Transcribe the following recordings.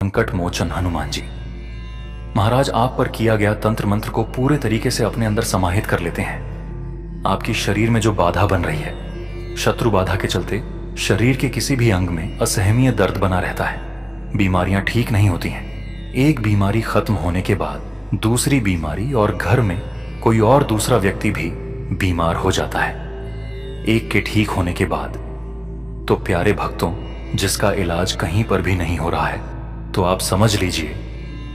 संकट मोचन हनुमान जी महाराज आप पर किया गया तंत्र मंत्र को पूरे तरीके से अपने अंदर समाहित कर लेते हैं। आपकी शरीर में जो बाधा बन रही है, शत्रु बाधा के चलते शरीर के किसी भी अंग में असहनीय दर्द बना रहता है। बीमारियां ठीक नहीं होती हैं। एक बीमारी खत्म होने के बाद दूसरी बीमारी और घर में कोई और दूसरा व्यक्ति भी बीमार हो जाता है। एक के ठीक होने के बाद तो प्यारे भक्तों, जिसका इलाज कहीं पर भी नहीं हो रहा है, तो आप समझ लीजिए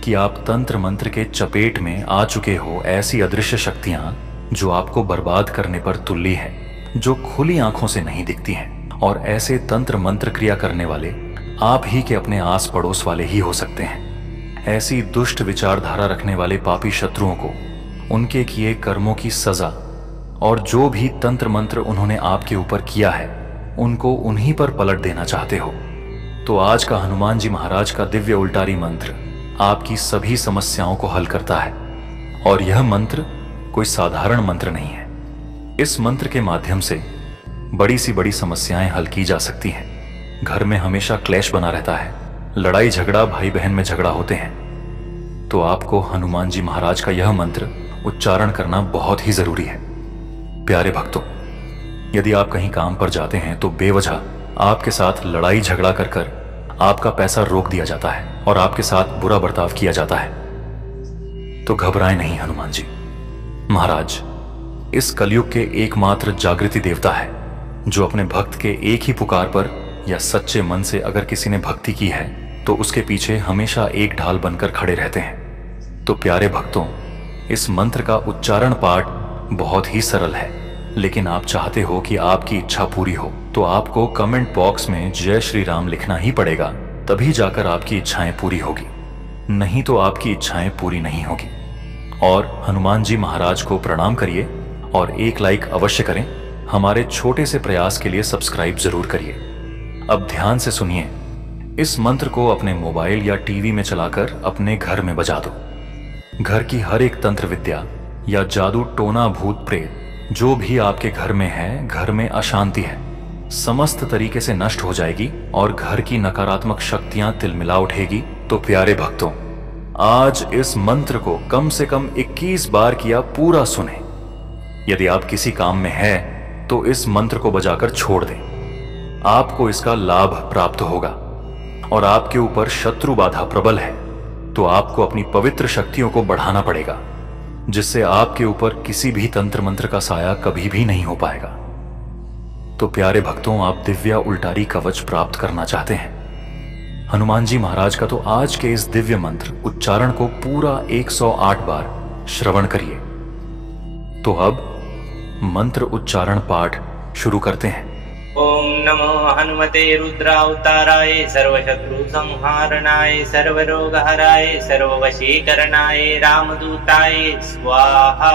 कि आप तंत्र मंत्र के चपेट में आ चुके हो। ऐसी अदृश्य शक्तियां जो आपको बर्बाद करने पर तुल्ली है, जो खुली आंखों से नहीं दिखती हैं, और ऐसे तंत्र मंत्र क्रिया करने वाले आप ही के अपने आस पड़ोस वाले ही हो सकते हैं। ऐसी दुष्ट विचारधारा रखने वाले पापी शत्रुओं को उनके किए कर्मों की सजा और जो भी तंत्र मंत्र उन्होंने आपके ऊपर किया है, उनको उन्हीं पर पलट देना चाहते हो। तो आज का हनुमान जी महाराज का दिव्य उल्टारी मंत्र आपकी सभी समस्याओं को हल करता है। और यह मंत्र कोई साधारण मंत्र नहीं है। इस मंत्र के माध्यम से बड़ी सी बड़ी समस्याएं हल की जा सकती हैं। घर में हमेशा क्लेश बना रहता है, लड़ाई झगड़ा, भाई बहन में झगड़ा होते हैं, तो आपको हनुमान जी महाराज का यह मंत्र उच्चारण करना बहुत ही जरूरी है। प्यारे भक्तों, यदि आप कहीं काम पर जाते हैं तो बेवजह आपके साथ लड़ाई झगड़ा कर कर आपका पैसा रोक दिया जाता है और आपके साथ बुरा बर्ताव किया जाता है, तो घबराएं नहीं। हनुमान जी महाराज इस कलयुग के एकमात्र जागृति देवता है, जो अपने भक्त के एक ही पुकार पर या सच्चे मन से अगर किसी ने भक्ति की है तो उसके पीछे हमेशा एक ढाल बनकर खड़े रहते हैं। तो प्यारे भक्तों, इस मंत्र का उच्चारण पाठ बहुत ही सरल है, लेकिन आप चाहते हो कि आपकी इच्छा पूरी हो, तो आपको कमेंट बॉक्स में जय श्री राम लिखना ही पड़ेगा। तभी जाकर आपकी इच्छाएं पूरी होगी, नहीं तो आपकी इच्छाएं पूरी नहीं होगी। और हनुमान जी महाराज को प्रणाम करिए और एक लाइक अवश्य करें। हमारे छोटे से प्रयास के लिए सब्सक्राइब जरूर करिए। अब ध्यान से सुनिए। इस मंत्र को अपने मोबाइल या टीवी में चलाकर अपने घर में बजा दो। घर की हर एक तंत्र विद्या या जादू, टोना, भूत प्रेत जो भी आपके घर में है, घर में अशांति है, समस्त तरीके से नष्ट हो जाएगी और घर की नकारात्मक शक्तियां तिलमिला उठेगी। तो प्यारे भक्तों, आज इस मंत्र को कम से कम 21 बार किया पूरा सुने। यदि आप किसी काम में हैं तो इस मंत्र को बजाकर छोड़ दें। आपको इसका लाभ प्राप्त होगा। और आपके ऊपर शत्रु बाधा प्रबल है तो आपको अपनी पवित्र शक्तियों को बढ़ाना पड़ेगा, जिससे आपके ऊपर किसी भी तंत्र मंत्र का साया कभी भी नहीं हो पाएगा। तो प्यारे भक्तों, आप दिव्या उल्टारी कवच प्राप्त करना चाहते हैं हनुमान जी महाराज का, तो आज के इस दिव्य मंत्र उच्चारण को पूरा 108 बार श्रवण करिए। तो अब मंत्र उच्चारण पाठ शुरू करते हैं। ओम नमो हनुमते रुद्रावताराय सर्वशत्रु संहारणाय सर्वरोगहराय सर्ववशीकरणाय रामदूताय स्वाहा।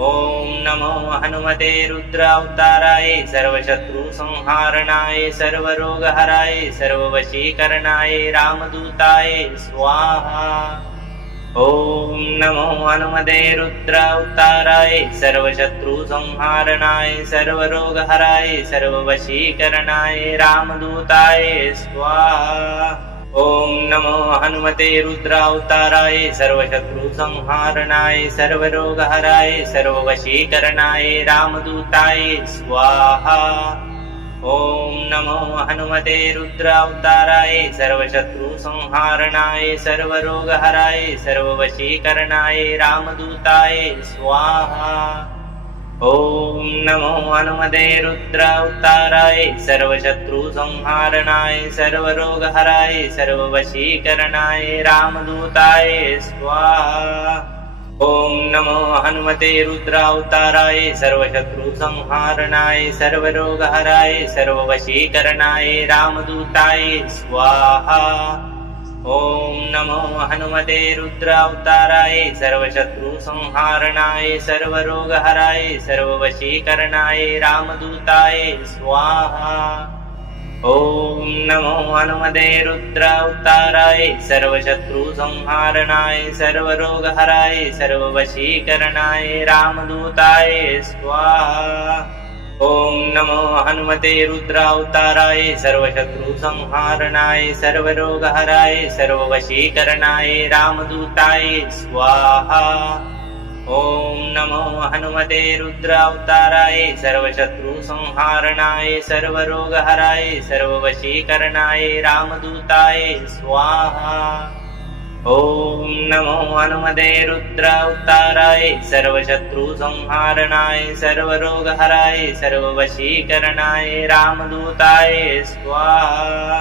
ओम नमो हनुमते रुद्रावताराय सर्वशत्रु संहारणाय सर्वरोगहराय सर्ववशीकरणाय रामदूताय स्वाहा। ओम नमो हनुमते रुद्रावताराय सर्वशत्रु संहारणाय सर्वरोगहराय सर्ववशीकरणाय रामदूताय स्वाहा। ओम नमो हनुमते रुद्रावताराय सर्वशत्रु संहारणाय सर्वरोगहराय सर्ववशीकरणाय रामदूताय स्वाहा। ओम नमो हनुमते रुद्रावताराय सर्वशत्रु संहारणाय सर्वरोगहराय सर्ववशीकरणाय रामदूताय स्वाहा। ओम नमो हनुमते रुद्रावताराय सर्वशत्रु संहारणाय सर्वरोगहराय सर्ववशीकरणाय रामदूताय स्वाहा। ओम नमो हनुमते रुद्रावताराय सर्वशत्रु संहारणाय सर्वरोगहराय सर्ववशीकरणाय रामदूताय स्वाहा। ओम नमो हनुमते रुद्रावताराय सर्वशत्रु संहारणाय सर्वरोगहराय सर्ववशीकरणाय रामदूताय स्वाहा। ओम नमो हनुमते रुद्रावताराय सर्वशत्रु संहारणाय सर्वरोगहराय सर्ववशीकरणाय रामदूताय स्वाहा। ॐ नमो हनुमते रुद्रावताराय सर्वशत्रुसंहारणाय सर्वरोगहराय सर्ववशीकरणाय रामदूताय स्वाहा। ॐ नमो हनुमते रुद्रावताराय सर्वशत्रुसंहारणाय सर्वरोगहराय सर्ववशीकरणाय रामदूताय स्वाहा। ॐ नमो हनुमते रुद्रावताराय सर्वशत्रुसंहारणाय सर्वरोगहराय सर्ववशीकरणाय रामदूताय स्वाहा।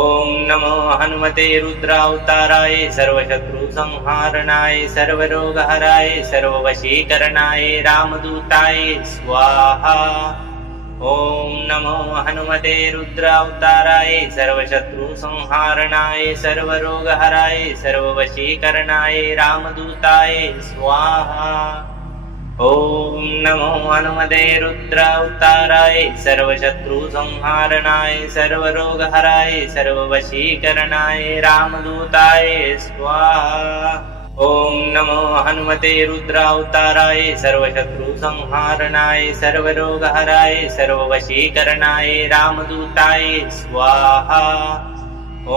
ॐ नमो हनुमते रुद्रावताराय सर्वशत्रुसंहारणाय सर्वरोगहराय सर्ववशीकरणाय रामदूताय स्वाहा। ॐ नमो हनुमते रुद्रावताराय सर्वशत्रुसंहारणाय सर्वरोगहराय सर्ववशीकरणाय रामदूताय स्वाहा। ॐ नमो हनुमते रुद्रावताराय सर्वशत्रुसंहारणाय सर्वरोगहराय सर्ववशीकरणाय रामदूताय स्वाहा। ॐ नमो हनुमते रुद्रावताराय सर्वशत्रुसंहारणाय सर्वरोगहराय सर्ववशीकरणाय रामदूताय स्वाहा। ॐ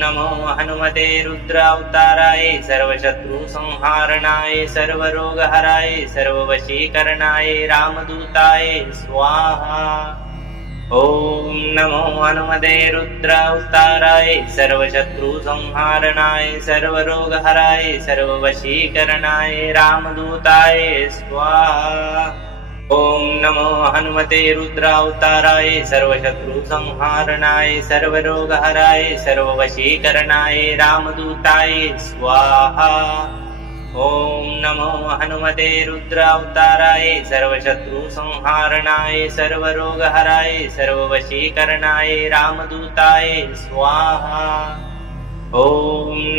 नमो हनुमते रुद्रावताराय सर्वशत्रुसंहारणाय सर्वरोगहराय सर्ववशीकरणाय रामदूताय स्वाहा। ॐ नमो हनुमते रुद्रावताराय सर्वशत्रुसंहारणाय सर्वरोगहराय सर्ववशीकरणाय रामदूताय स्वाहा। ॐ नमो हनुमते रुद्रावताराय सर्वशत्रुसंहारणाय सर्वरोगहराय सर्ववशीकरणाय रामदूताय स्वाहा। ॐ नमो हनुमते रुद्रावताराय सर्वशत्रुसंहारणाय सर्वरोगहराय सर्ववशीकरणाय रामदूताय स्वाहा। ॐ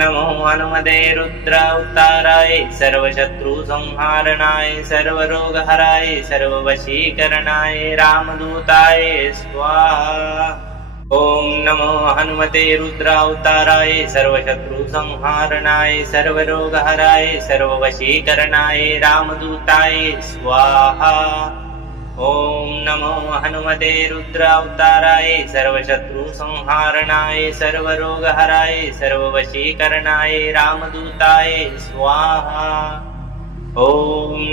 नमो हनुमते रुद्रावताराय सर्वशत्रुसंहारणाय सर्वरोगहराय सर्ववशीकरणाय रामदूताय स्वाहा। ॐ नमो हनुमते रुद्रावताराय सर्वशत्रुसंहारणाय सर्वरोगहराय सर्ववशीकरणाय रामदूताय स्वाहा। ॐ नमो हनुमते रुद्रावताराय सर्वशत्रुसंहारणाय सर्वरोगहराय सर्ववशीकरणाय रामदूताय स्वाहा। ॐ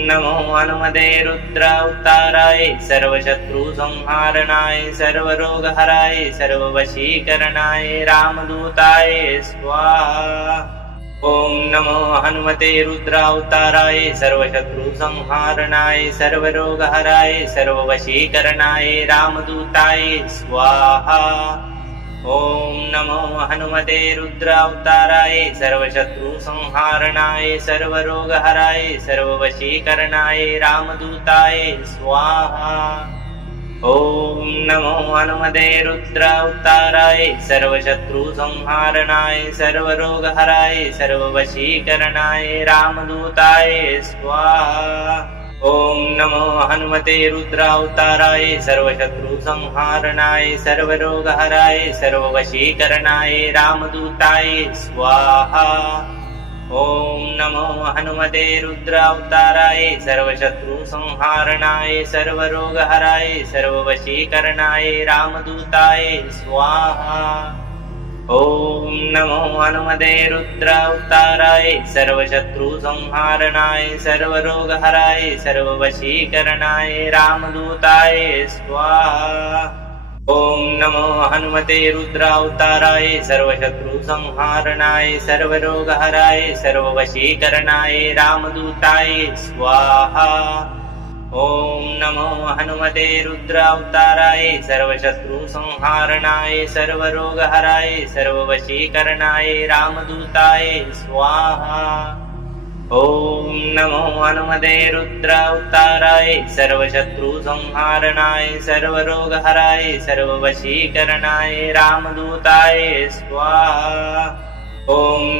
नमो हनुमते रुद्रावताराय सर्वशत्रुसंहारणाय सर्वरोगहराय सर्ववशीकरणाय रामदूताय स्वाहा। ॐ नमो हनुमते रुद्रावताराय सर्वशत्रुसंहारणाय सर्वरोगहराय सर्ववशीकरणाय रामदूताय स्वाहा। ॐ नमो हनुमते रुद्रावताराय सर्वशत्रुसंहारणाय सर्वरोगहराय सर्ववशीकरणाय रामदूताय स्वाहा। ॐ नमो हनुमते रुद्रावताराय सर्वशत्रुसंहारणाय सर्वरोगहराय सर्ववशीकरणाय रामदूताय स्वाहा। ॐ नमो हनुमते रुद्रावताराय सर्वशत्रुसंहारणाय सर्वरोगहराय सर्ववशीकरणाय रामदूताय स्वाहा। ॐ नमो हनुमते रुद्रावताराय सर्वशत्रुसंहारणाय सर्वरोगहराय सर्ववशीकरणाय रामदूताय स्वाहा। ॐ नमो हनुमते रुद्रावताराय सर्वशत्रुसंहारणाय सर्वरोगहराय सर्ववशीकरणाय रामदूताय स्वाहा। ॐ नमो हनुमते रुद्रावताराय सर्वशत्रुसंहारणाय सर्वरोगहराय सर्ववशीकरणाय रामदूताय स्वाहा। ॐ नमो हनुमते रुद्रावताराय सर्वशत्रुसंहारणाय सर्वरोगहराय सर्ववशीकरणाय रामदूताय स्वाहा। ॐ नमो हनुमते रुद्रावताराय सर्वशत्रुसंहारणाय सर्वरोगहराय सर्ववशीकरणाय रामदूताय स्वाहा। ॐ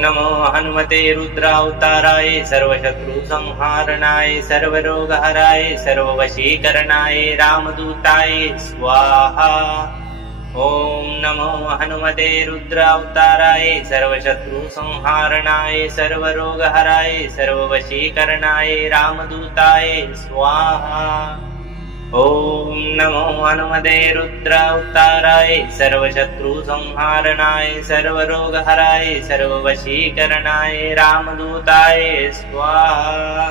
नमो हनुमते रुद्रावताराय सर्वशत्रुसंहारणाय सर्वरोगहराय सर्ववशीकरणाय रामदूताय स्वाहा। ॐ नमो हनुमते रुद्रावताराय सर्वशत्रुसंहारणाय सर्वरोगहराय सर्ववशीकरणाय रामदूताय स्वाहा। ॐ नमो हनुमते रुद्रावताराय सर्वशत्रुसंहारणाय सर्वरोगहराय सर्ववशीकरणाय रामदूताय स्वाहा।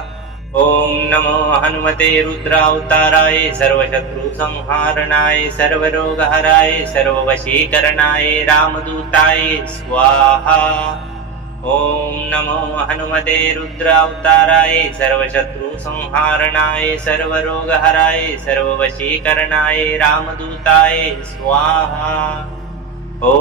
ॐ नमो हनुमते रुद्रावताराय सर्वशत्रुसंहारणाय सर्वरोगहराय सर्ववशीकरणाय रामदूताय स्वाहा। ॐ नमो हनुमते रुद्रावताराय सर्वशत्रुसंहारणाय सर्वरोगहराय सर्ववशीकरणाय रामदूताय स्वाहा। ॐ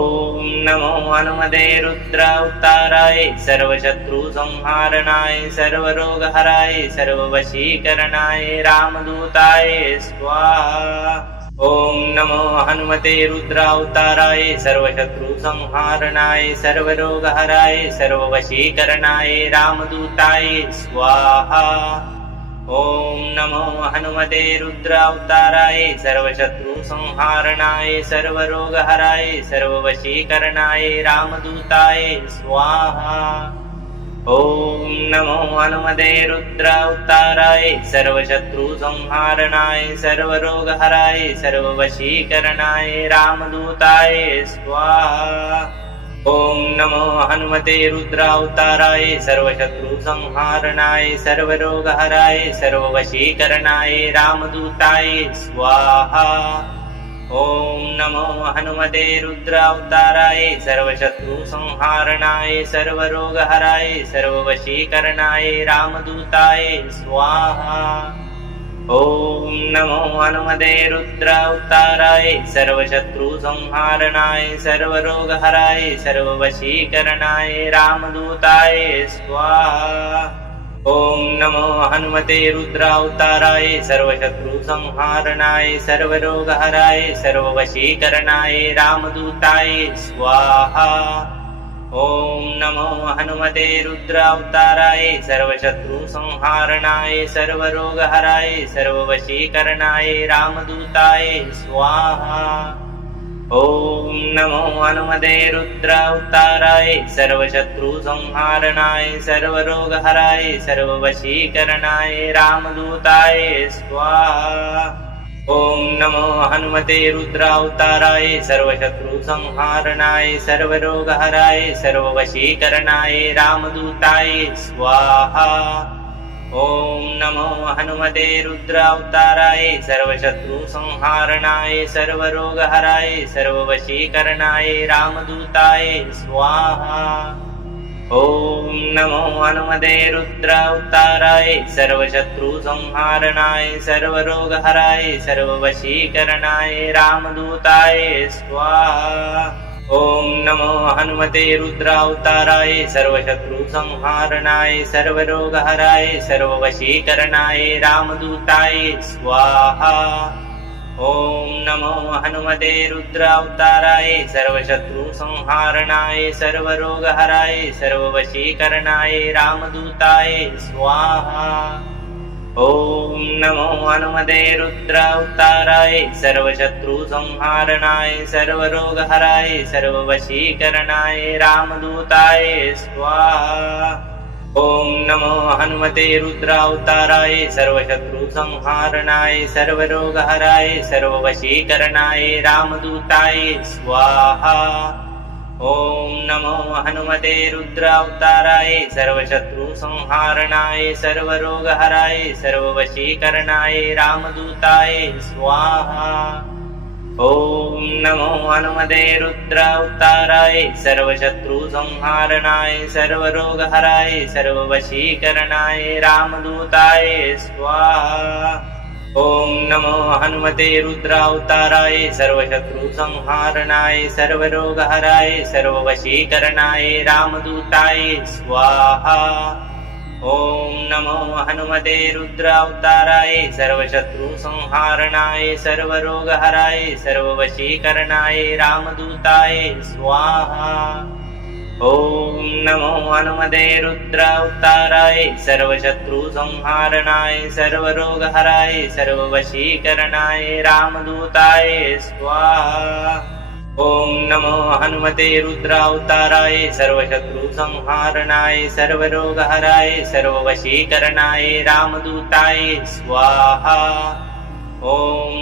नमो हनुमते रुद्रावताराय सर्वशत्रुसंहारणाय सर्वरोगहराय सर्ववशीकरणाय रामदूताय स्वाहा। ॐ नमो हनुमते रुद्रावताराय सर्वशत्रुसंहारणाय सर्वरोगहराय सर्ववशीकरणाय रामदूताय स्वाहा। ॐ नमो हनुमते रुद्रावताराय सर्वशत्रुसंहारणाय सर्वरोगहराय सर्ववशीकरणाय रामदूताय स्वाहा। ॐ नमो हनुमते रुद्रावताराय सर्वशत्रुसंहारणाय सर्वरोगहराय सर्ववशीकरणाय रामदूताय स्वाहा। ॐ नमो हनुमते रुद्रावताराय सर्वशत्रुसंहारणाय सर्वरोगहराय सर्ववशीकरणाय रामदूताय स्वाहा। ॐ नमो हनुमते रुद्रावताराय सर्वशत्रुसंहारणाय सर्वरोगहराय सर्ववशीकरणाय रामदूताय स्वाहा। ॐ नमो हनुमते रुद्रावताराय सर्वशत्रुसंहारणाय सर्वरोगहराय सर्ववशीकरणाय रामदूताय स्वाहा। ॐ नमो हनुमते रुद्रावताराय सर्वशत्रुसंहारणाय सर्वरोगहराय सर्ववशीकरणाय रामदूताय स्वाहा। ॐ नमो हनुमते रुद्रावताराय सर्वशत्रुसंहारणाय सर्वरोगहराय सर्ववशीकरणाय रामदूताय स्वाहा। ॐ नमो हनुमते रुद्रावताराय सर्वशत्रुसंहारणाय सर्वरोगहराय सर्ववशीकरणाय रामदूताय स्वाहा। ॐ नमो हनुमते रुद्रावताराय सर्वशत्रुसंहारणाय सर्वरोगहराय सर्ववशीकरणाय रामदूताय स्वाहा। ॐ नमो हनुमते रुद्रावताराय सर्वशत्रुसंहारणाय सर्वरोगहराय सर्ववशीकरणाय रामदूताय स्वाहा। ॐ नमो हनुमते रुद्रावताराय सर्वशत्रुसंहारणाय सर्वरोगहराय सर्ववशीकरणाय रामदूताय स्वाहा। ॐ नमो हनुमते रुद्रावताराय सर्वशत्रुसंहारणाय सर्वरोगहराय सर्ववशीकरणाय रामदूताय स्वाहा। ॐ नमो हनुमते रुद्रावताराय सर्वशत्रुसंहारणाय सर्वरोगहराय सर्ववशीकरणाय रामदूताय स्वाहा। ॐ नमो हनुमते रुद्रावताराय सर्वशत्रुसंहारणाय सर्वरोगहराय सर्ववशीकरणाय रामदूताय स्वाहा। ॐ नमो हनुमते रुद्रावताराय सर्वशत्रुसंहारणाय सर्वरोगहराय सर्ववशीकरणाय रामदूताय स्वाहा। ॐ नमो हनुमते रुद्रावताराय सर्वशत्रुसंहारणाय सर्वरोगहराय सर्ववशीकरणाय रामदूताय स्वाहा। ॐ नमो हनुमते रुद्रावताराय सर्वशत्रुसंहारणाय सर्वरोगहराय सर्ववशीकरणाय रामदूताय स्वाहा। ॐ नमो हनुमते रुद्रावताराय सर्वशत्रुसंहारणाय सर्वरोगहराय सर्ववशीकरणाय रामदूताय स्वाहा। ॐ नमो हनुमते रुद्रावताराय सर्वशत्रुसंहारणाय सर्वरोगहराय सर्ववशीकरणाय रामदूताय स्वाहा। ॐ नमो हनुमते रुद्रावताराय सर्वशत्रुसंहारणाय सर्वरोगहराय सर्ववशीकरणाय रामदूताय स्वाहा। ॐ नमो हनुमते रुद्रावताराय सर्वशत्रुसंहारणाय सर्वरोगहराय सर्ववशीकरणाय रामदूताय स्वाहा। ॐ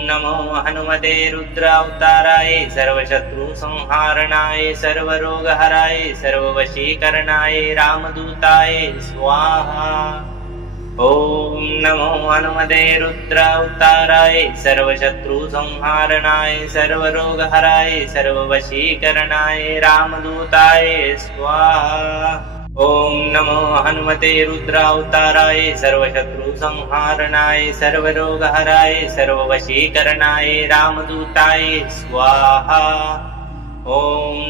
नमो हनुमते रुद्रावताराय सर्वशत्रुसंहारणाय सर्वरोगहराय सर्ववशीकरणाय रामदूताय स्वाहा। ॐ नमो हनुमते रुद्रावताराय सर्वशत्रुसंहारणाय सर्वरोगहराय सर्ववशीकरणाय रामदूताय स्वाहा। ॐ नमो हनुमते रुद्रावताराय सर्वशत्रुसंहारणाय सर्वरोगहराय सर्ववशीकरणाय रामदूताय स्वाहा। ॐ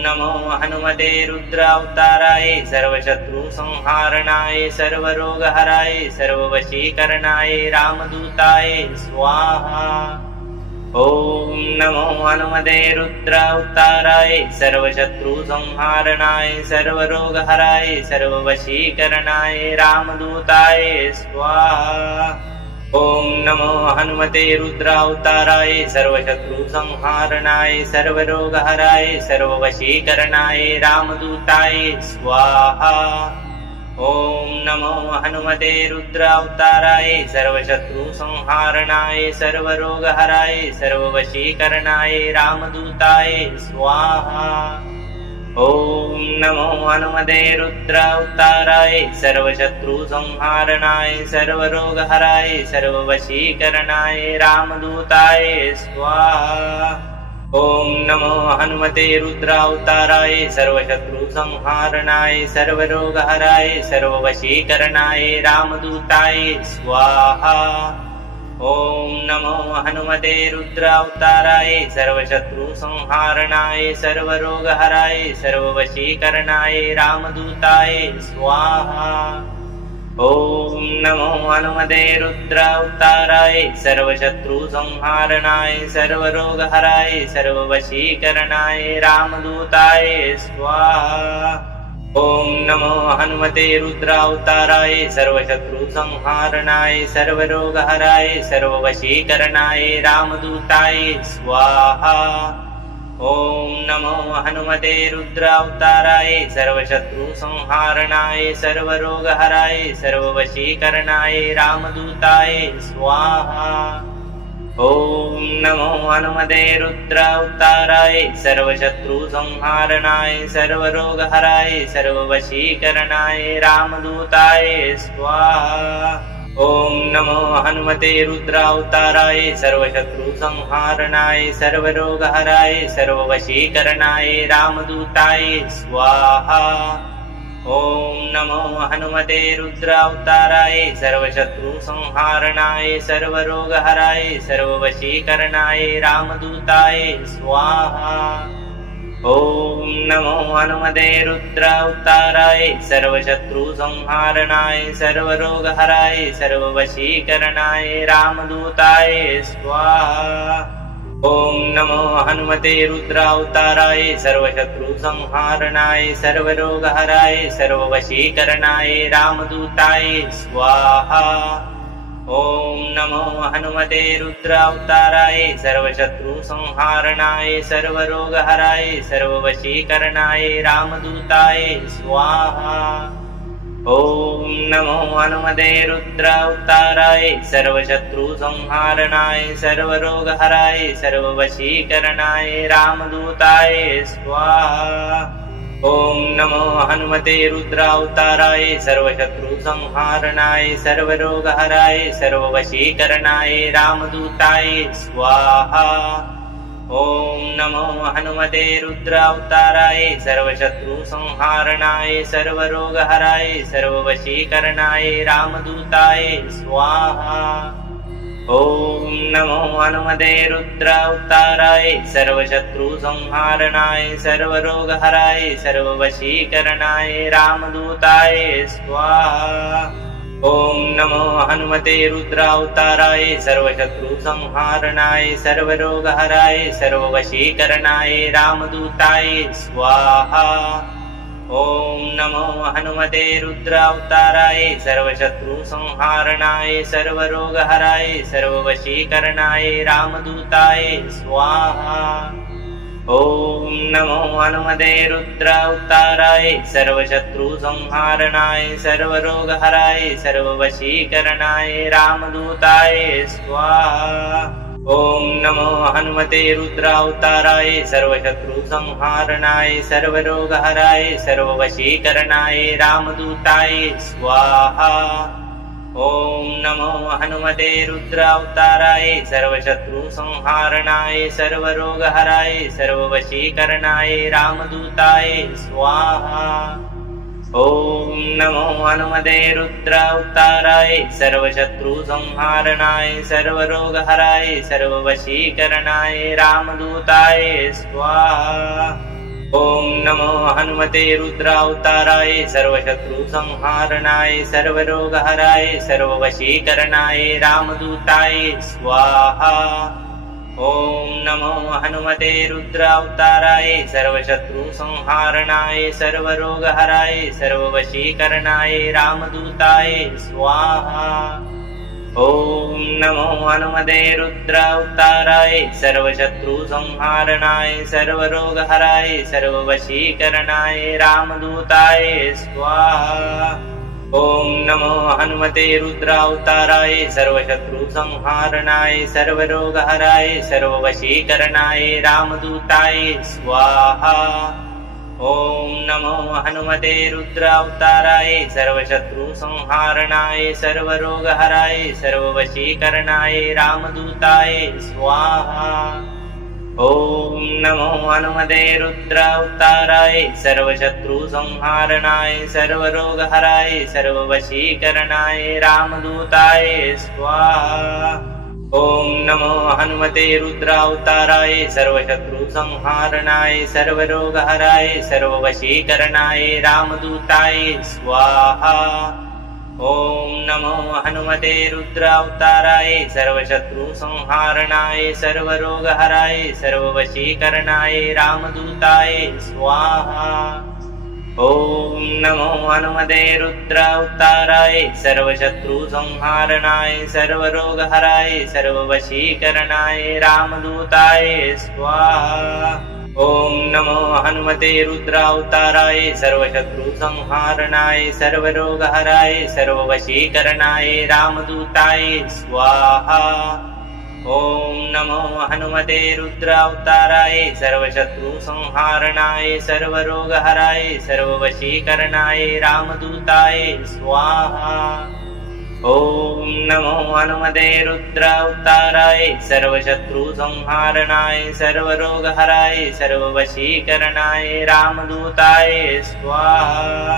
नमो हनुमते रुद्रावताराय सर्वशत्रुसंहारणाय सर्वरोगहराय सर्ववशीकरणाय रामदूताय स्वाहा। ॐ नमो हनुमते रुद्रावताराय सर्वशत्रुसंहारणाय सर्वरोगहराय सर्ववशीकरणाय रामदूताय स्वाहा। ॐ नमो हनुमते रुद्रावताराय सर्वशत्रुसंहारणाय सर्वरोगहराय सर्ववशीकरणाय रामदूताय स्वाहा। ॐ नमो हनुमते रुद्रावताराय सर्वशत्रुसंहारणाय सर्वरोगहराय सर्ववशीकरणाय रामदूताय स्वाहा। ॐ नमो हनुमते रुद्रावताराय सर्वशत्रुसंहारणाय सर्वरोगहराय सर्ववशीकरणाय रामदूताय स्वाहा। ॐ नमो हनुमते रुद्रावताराय सर्वशत्रुसंहारणाय सर्वरोगहराय सर्ववशीकरणाय रामदूताय स्वाहा। ॐ नमो हनुमते रुद्रावताराय सर्वशत्रुसंहारणाय सर्वरोगहराय सर्ववशीकरणाय रामदूताय स्वाहा। ॐ नमो हनुमते रुद्रावताराय सर्वशत्रुसंहारणाय सर्वरोगहराय सर्ववशीकरणाय रामदूताय स्वाहा। ॐ नमो हनुमते रुद्रावताराय सर्वशत्रुसंहारणाय सर्वरोगहराय सर्ववशीकरणाय रामदूताय स्वाहा। ॐ नमो हनुमते रुद्रावताराय सर्वशत्रुसंहारणाय सर्वरोगहराय सर्ववशीकरणाय रामदूताय स्वाहा। ॐ नमो हनुमते रुद्रावताराय सर्वशत्रुसंहारणाय सर्वरोगहराय सर्ववशीकरणाय रामदूताय स्वाहा। ॐ नमो हनुमते रुद्रावताराय सर्वशत्रुसंहारणाय सर्वरोगहराय सर्ववशीकरणाय रामदूताय स्वाहा। ॐ नमो हनुमते रुद्रावताराय सर्वशत्रुसंहारणाय सर्वरोगहराय सर्ववशीकरणाय रामदूताय स्वाहा। ॐ नमो हनुमते रुद्रावताराय सर्वशत्रुसंहारणाय सर्वरोगहराय सर्ववशीकरणाय रामदूताय स्वाहा। ॐ नमो हनुमते रुद्रावताराय सर्वशत्रुसंहारणाय सर्वरोगहराय सर्ववशीकरणाय रामदूताय स्वाहा। ॐ नमो हनुमते रुद्रावताराय सर्वशत्रुसंहारणाय सर्वरोगहराय सर्ववशीकरणाय रामदूताय स्वाहा। ॐ नमो हनुमते रुद्रावताराय सर्वशत्रुसंहारणाय सर्वरोगहराय सर्ववशीकरणाय रामदूताय स्वाहा। ॐ नमो हनुमते रुद्रावताराय सर्वशत्रुसंहारणाय सर्वरोगहराय सर्ववशीकरणाय रामदूताय स्वाहा। ॐ नमो हनुमते रुद्रावताराय सर्वशत्रुसंहारणाय सर्वरोगहराय सर्ववशीकरणाय रामदूताय स्वाहा। ॐ नमो हनुमते रुद्रावताराय सर्वशत्रुसंहारणाय सर्वरोगहराय सर्ववशीकरणाय रामदूताय स्वाहा। ॐ नमो हनुमते रुद्रावताराय सर्वशत्रुसंहारणाय सर्वरोगहराय सर्ववशीकरणाय रामदूताय स्वाहा। ॐ नमो हनुमते रुद्रावताराय सर्वशत्रुसंहारणाय सर्वरोगहराय सर्ववशीकरणाय रामदूताय स्वाहा। ॐ नमो हनुमते रुद्रावताराय सर्वशत्रुसंहारणाय सर्वरोगहराय सर्ववशीकरणाय रामदूताय स्वाहा। ॐ नमो हनुमते रुद्रावताराय सर्वशत्रुसंहारणाय सर्वरोगहराय सर्ववशीकरणाय रामदूताय स्वाहा। ॐ नमो हनुमते रुद्रावताराय सर्वशत्रुसंहारणाय सर्वरोगहराय सर्ववशीकरणाय रामदूताय स्वाहा। ॐ नमो हनुमते रुद्रावताराय सर्वशत्रुसंहारणाय सर्वरोगहराय सर्ववशीकरणाय रामदूताय स्वाहा। ॐ नमो हनुमते रुद्रावताराय सर्वशत्रुसंहारणाय सर्वरोगहराय सर्ववशीकरणाय रामदूताय स्वाहा। ॐ नमो हनुमते रुद्रावताराय सर्वशत्रुसंहारणाय सर्वरोगहराय सर्ववशीकरणाय रामदूताय स्वाहा। ॐ नमो हनुमते रुद्रावताराय सर्वशत्रुसंहारणाय सर्वरोगहराय सर्ववशीकरणाय रामदूताय स्वाहा। ॐ नमो हनुमते रुद्रावताराय सर्वशत्रुसंहारणाय सर्वरोगहराय सर्ववशीकरणाय रामदूताय स्वाहा। ॐ नमो हनुमते रुद्रावताराय सर्वशत्रुसंहारणाय सर्वरोगहराय सर्ववशीकरणाय रामदूताय स्वाहा। ॐ नमो हनुमते रुद्रावताराय सर्वशत्रुसंहारणाय सर्वरोगहराय सर्ववशीकरणाय रामदूताय स्वाहा। ॐ नमो हनुमते रुद्रावताराय सर्वशत्रुसंहारणाय सर्वरोगहराय सर्ववशीकरणाय रामदूताय स्वाहा। ॐ नमो हनुमते रुद्रावताराय सर्वशत्रुसंहारणाय सर्वरोगहराय सर्ववशीकरणाय रामदूताय स्वाहा। ॐ नमो हनुमते रुद्रावताराय सर्वशत्रुसंहारणाय सर्वरोगहराय सर्ववशीकरणाय रामदूताय स्वाहा। ॐ नमो हनुमते रुद्रावताराय सर्वशत्रुसंहारणाय सर्वरोगहराय सर्ववशीकरणाय रामदूताय स्वाहा। ॐ नमो हनुमते रुद्रावताराय सर्वशत्रुसंहारणाय सर्वरोगहराय सर्ववशीकरणाय रामदूताय स्वाहा। ॐ नमो हनुमते रुद्रावताराय सर्वशत्रुसंहारणाय सर्वरोगहराय सर्ववशीकरणाय रामदूताय स्वाहा।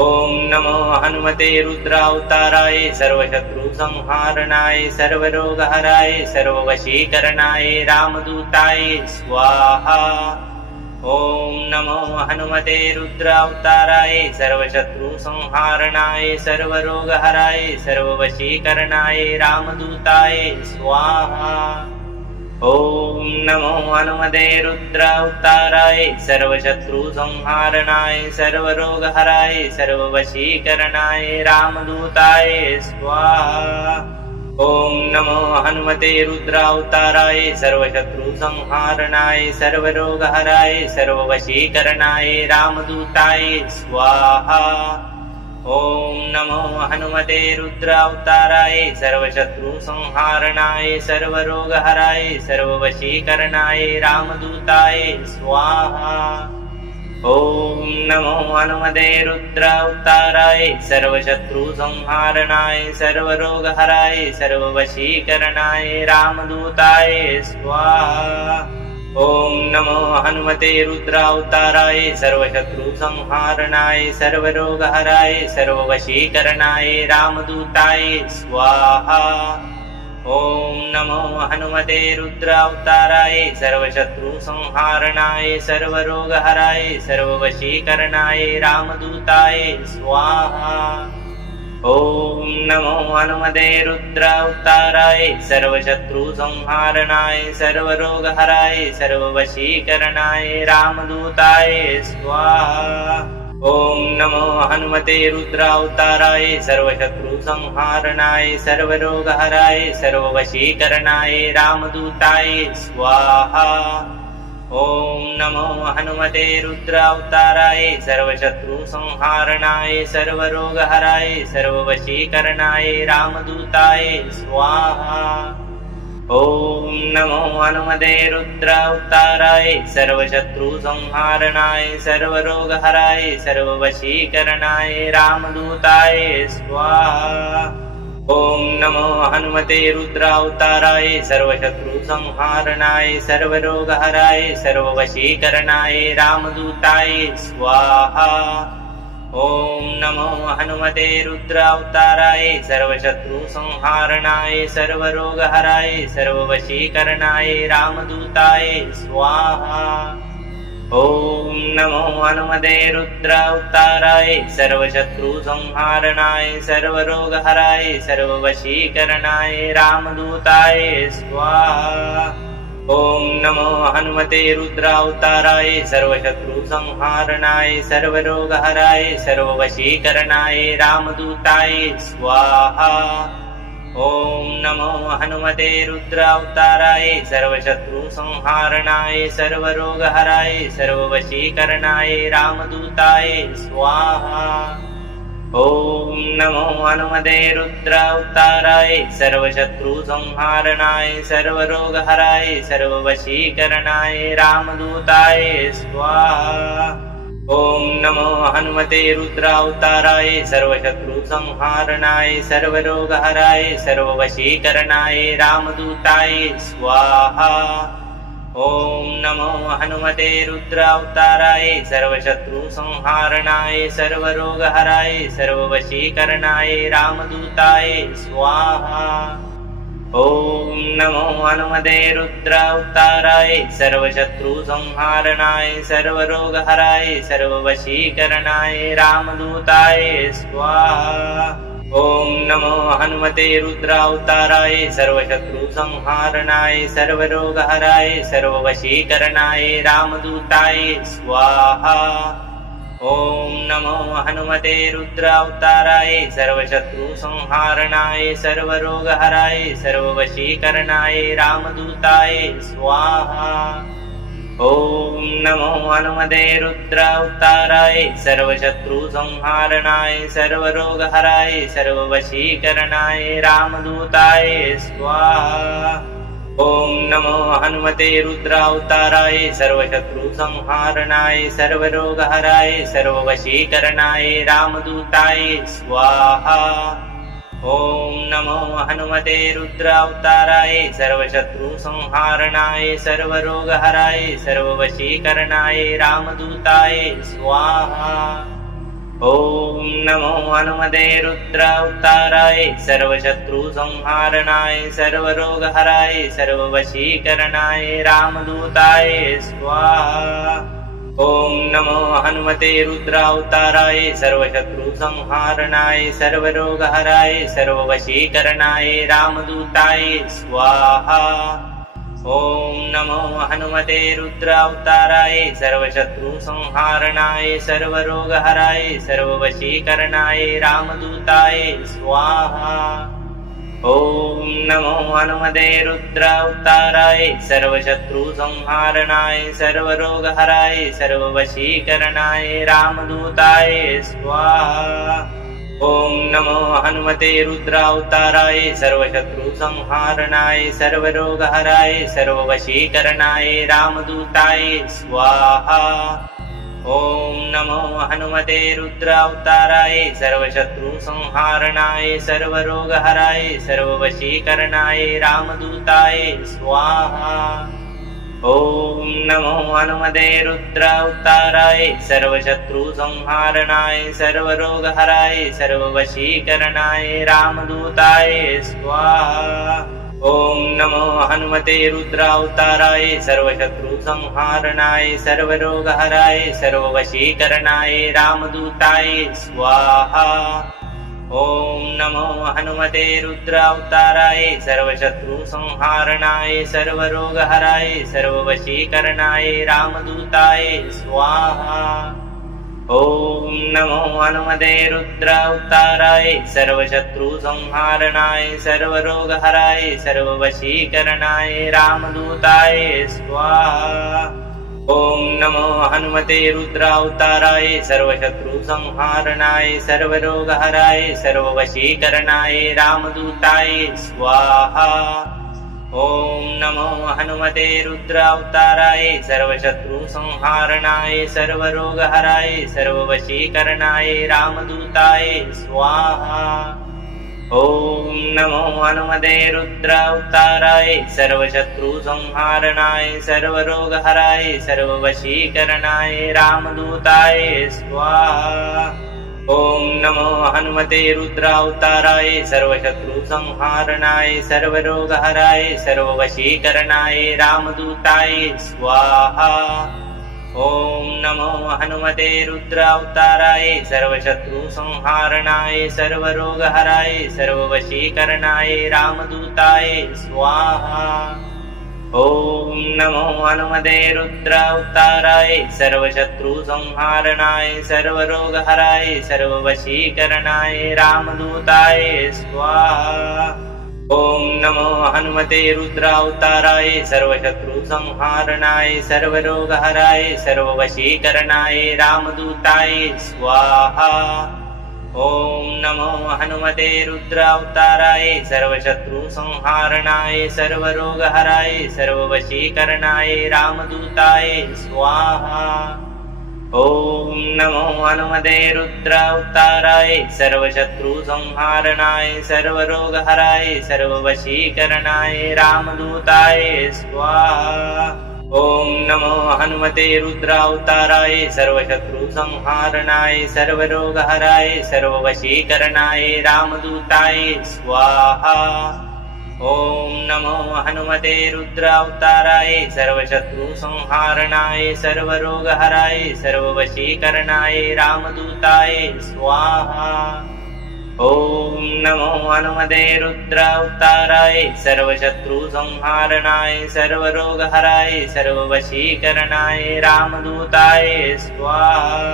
ॐ नमो हनुमते रुद्रावताराय सर्वशत्रुसंहारणाय सर्वरोगहराय सर्ववशीकरणाय रामदूताय स्वाहा। ॐ नमो हनुमते रुद्रावताराय सर्वशत्रुसंहारणाय सर्वरोगहराय सर्ववशीकरणाय रामदूताय स्वाहा। ॐ नमो हनुमते रुद्रावताराय सर्वशत्रुसंहारणाय सर्वरोगहराय सर्ववशीकरणाय रामदूताय स्वाहा। ॐ नमो हनुमते रुद्रावताराय सर्वशत्रुसंहारणाय सर्वरोगहराय सर्ववशीकरणाय रामदूताय स्वाहा। ॐ नमो हनुमते रुद्रावताराय सर्वशत्रुसंहारणाय सर्वरोगहराय सर्ववशीकरणाय रामदूताय स्वाहा। ॐ नमो हनुमते रुद्रावताराय सर्वशत्रुसंहारणाय सर्वरोगहराय सर्ववशीकरणाय रामदूताय स्वाहा। ॐ नमो हनुमते रुद्रावताराय सर्वशत्रुसंहारणाय सर्वरोगहराय सर्ववशीकरणाय रामदूताय स्वाहा। ॐ नमो हनुमते रुद्रावताराय सर्वशत्रुसंहारणाय सर्वरोगहराय सर्ववशीकरणाय रामदूताय स्वाहा। ॐ नमो हनुमते रुद्रावताराय सर्वशत्रुसंहारणाय सर्वरोगहराय सर्ववशीकरणाय रामदूताय स्वाहा। ॐ नमो हनुमते रुद्रावताराय सर्वशत्रुसंहारणाय सर्वरोगहराय सर्ववशीकरणाय रामदूताय स्वाहा। ॐ नमो हनुमते रुद्रावताराय सर्वशत्रुसंहारणाय सर्वरोगहराय सर्ववशीकरणाय रामदूताय स्वाहा। ॐ नमो हनुमते रुद्रावताराय सर्वशत्रुसंहारणाय सर्वरोगहराय सर्ववशीकरणाय रामदूताय स्वाहा। ॐ नमो हनुमते रुद्रावताराय सर्वशत्रुसंहारणाय सर्वरोगहराय सर्ववशीकरणाय रामदूताय स्वाहा। ॐ नमो हनुमते रुद्रावताराय सर्वशत्रुसंहारणाय सर्वरोगहराय सर्ववशीकरणाय रामदूताय स्वाहा। ॐ नमो हनुमते रुद्रावताराय सर्वशत्रुसंहारणाय सर्वरोगहराय सर्ववशीकरणाय रामदूताय स्वाहा। ॐ नमो हनुमते रुद्रावताराय सर्वशत्रुसंहारणाय सर्वरोगहराय सर्ववशीकरणाय रामदूताय स्वाहा। ॐ नमो हनुमते रुद्रावताराय सर्वशत्रुसंहारणाय सर्वरोगहराय सर्ववशीकरणाय रामदूताय स्वाहा। ॐ नमो हनुमते रुद्रावताराय सर्वशत्रुसंहारणाय सर्वरोगहराय सर्ववशीकरणाय रामदूताय स्वाहा। ॐ नमो हनुमते रुद्रावताराय सर्वशत्रुसंहारणाय सर्वरोगहराय सर्ववशीकरणाय रामदूताय स्वाहा। ॐ नमो हनुमते रुद्रावताराय सर्वशत्रुसंहारणाय सर्वरोगहराय सर्ववशीकरणाय रामदूताय स्वाहा। ॐ नमो हनुमते रुद्रावताराय सर्वशत्रुसंहारणाय सर्वरोगहराय सर्ववशीकरणाय रामदूताय स्वाहा। ॐ नमो हनुमते रुद्रावताराय सर्वशत्रुसंहारणाय सर्वरोगहराय सर्ववशीकरणाय रामदूताय स्वाहा। ॐ नमो हनुमते रुद्रावताराय सर्वशत्रुसंहारणाय सर्वरोगहराय सर्ववशीकरणाय रामदूताय स्वाहा। ॐ नमो हनुमते रुद्रावताराय सर्वशत्रुसंहारणाय सर्वरोगहराय सर्ववशीकरणाय रामदूताय स्वाहा। ॐ नमो हनुमते रुद्रावताराय सर्वशत्रुसंहारणाय सर्वरोगहराय सर्ववशीकरणाय रामदूताय स्वाहा। ॐ नमो हनुमते रुद्रावताराय सर्वशत्रुसंहारणाय सर्वरोगहराय सर्ववशीकरणाय रामदूताय स्वाहा। ॐ नमो हनुमते रुद्रावताराय सर्वशत्रुसंहारणाय सर्वरोगहराय सर्ववशीकरणाय रामदूताय स्वाहा। ॐ नमो हनुमते रुद्रावताराय सर्वशत्रुसंहारणाय सर्वरोगहराय सर्ववशीकरणाय रामदूताय स्वाहा। ॐ नमो हनुमते रुद्रावताराय सर्वशत्रुसंहारणाय सर्वरोगहराय सर्ववशीकरणाय रामदूताय स्वाहा। ॐ नमो हनुमते रुद्रावताराय सर्वशत्रुसंहारणाय सर्वरोगहराय सर्ववशीकरणाय रामदूताय स्वाहा। ॐ नमो हनुमते रुद्रावताराय सर्वशत्रुसंहारणाय सर्वरोगहराय सर्ववशीकरणाय रामदूताय स्वाहा। ॐ नमो हनुमते रुद्रावताराय सर्वशत्रुसंहारणाय सर्वरोगहराय सर्ववशीकरणाय रामदूताय स्वाहा। ॐ नमो हनुमते रुद्रावताराय सर्वशत्रुसंहारणाय सर्वरोगहराय सर्ववशीकरणाय रामदूताय स्वाहा। ॐ नमो हनुमते रुद्रावताराय सर्वशत्रुसंहारणाय सर्वरोगहराय सर्ववशीकरणाय रामदूताय स्वाहा। ॐ नमो हनुमते रुद्रावताराय सर्वशत्रुसंहारणाय सर्वरोगहराय सर्ववशीकरणाय रामदूताय स्वाहा। ॐ नमो हनुमते रुद्रावताराय सर्वशत्रुसंहारणाय सर्वरोगहराय सर्ववशीकरणाय रामदूताय स्वाहा। ॐ नमो हनुमते रुद्रावताराय सर्वशत्रुसंहारणाय सर्वरोगहराय सर्ववशीकरणाय रामदूताय स्वाहा। ॐ नमो हनुमते रुद्रावताराय सर्वशत्रुसंहारणाय सर्वरोगहराय सर्ववशीकरणाय रामदूताय स्वाहा। ॐ नमो हनुमते रुद्रावताराय सर्वशत्रुसंहारणाय सर्वरोगहराय सर्ववशीकरणाय रामदूताय स्वाहा। ॐ नमो हनुमते रुद्रावताराय सर्वशत्रुसंहारणाय सर्वरोगहराय सर्ववशीकरणाय रामदूताय स्वाहा। ॐ नमो हनुमते रुद्रावताराय सर्वशत्रुसंहारणाय सर्वरोगहराय सर्ववशीकरणाय रामदूताय स्वाहा। ॐ नमो हनुमते रुद्रावताराय सर्वशत्रुसंहारणाय सर्वरोगहराय सर्ववशीकरणाय रामदूताय स्वाहा। ॐ नमो हनुमते रुद्रावताराय सर्वशत्रुसंहारणाय सर्वरोगहराय सर्ववशीकरणाय रामदूताय स्वाहा। ॐ नमो हनुमते रुद्रावताराय सर्वशत्रुसंहारणाय सर्वरोगहराय सर्ववशीकरणाय रामदूताय स्वाहा। ॐ नमो हनुमते रुद्रावताराय सर्वशत्रुसंहारणाय सर्वरोगहराय सर्ववशीकरणाय रामदूताय स्वाहा। ॐ नमो हनुमते रुद्रावताराय सर्वशत्रुसंहारणाय सर्वरोगहराय सर्ववशीकरणाय रामदूताय स्वाहा। ॐ नमो हनुमते रुद्रावताराय सर्वशत्रुसंहारणाय सर्वरोगहराय सर्ववशीकरणाय रामदूताय स्वाहा। ॐ नमो हनुमते रुद्रावताराय सर्वशत्रुसंहारणाय सर्वरोगहराय सर्ववशीकरणाय रामदूताय स्वाहा।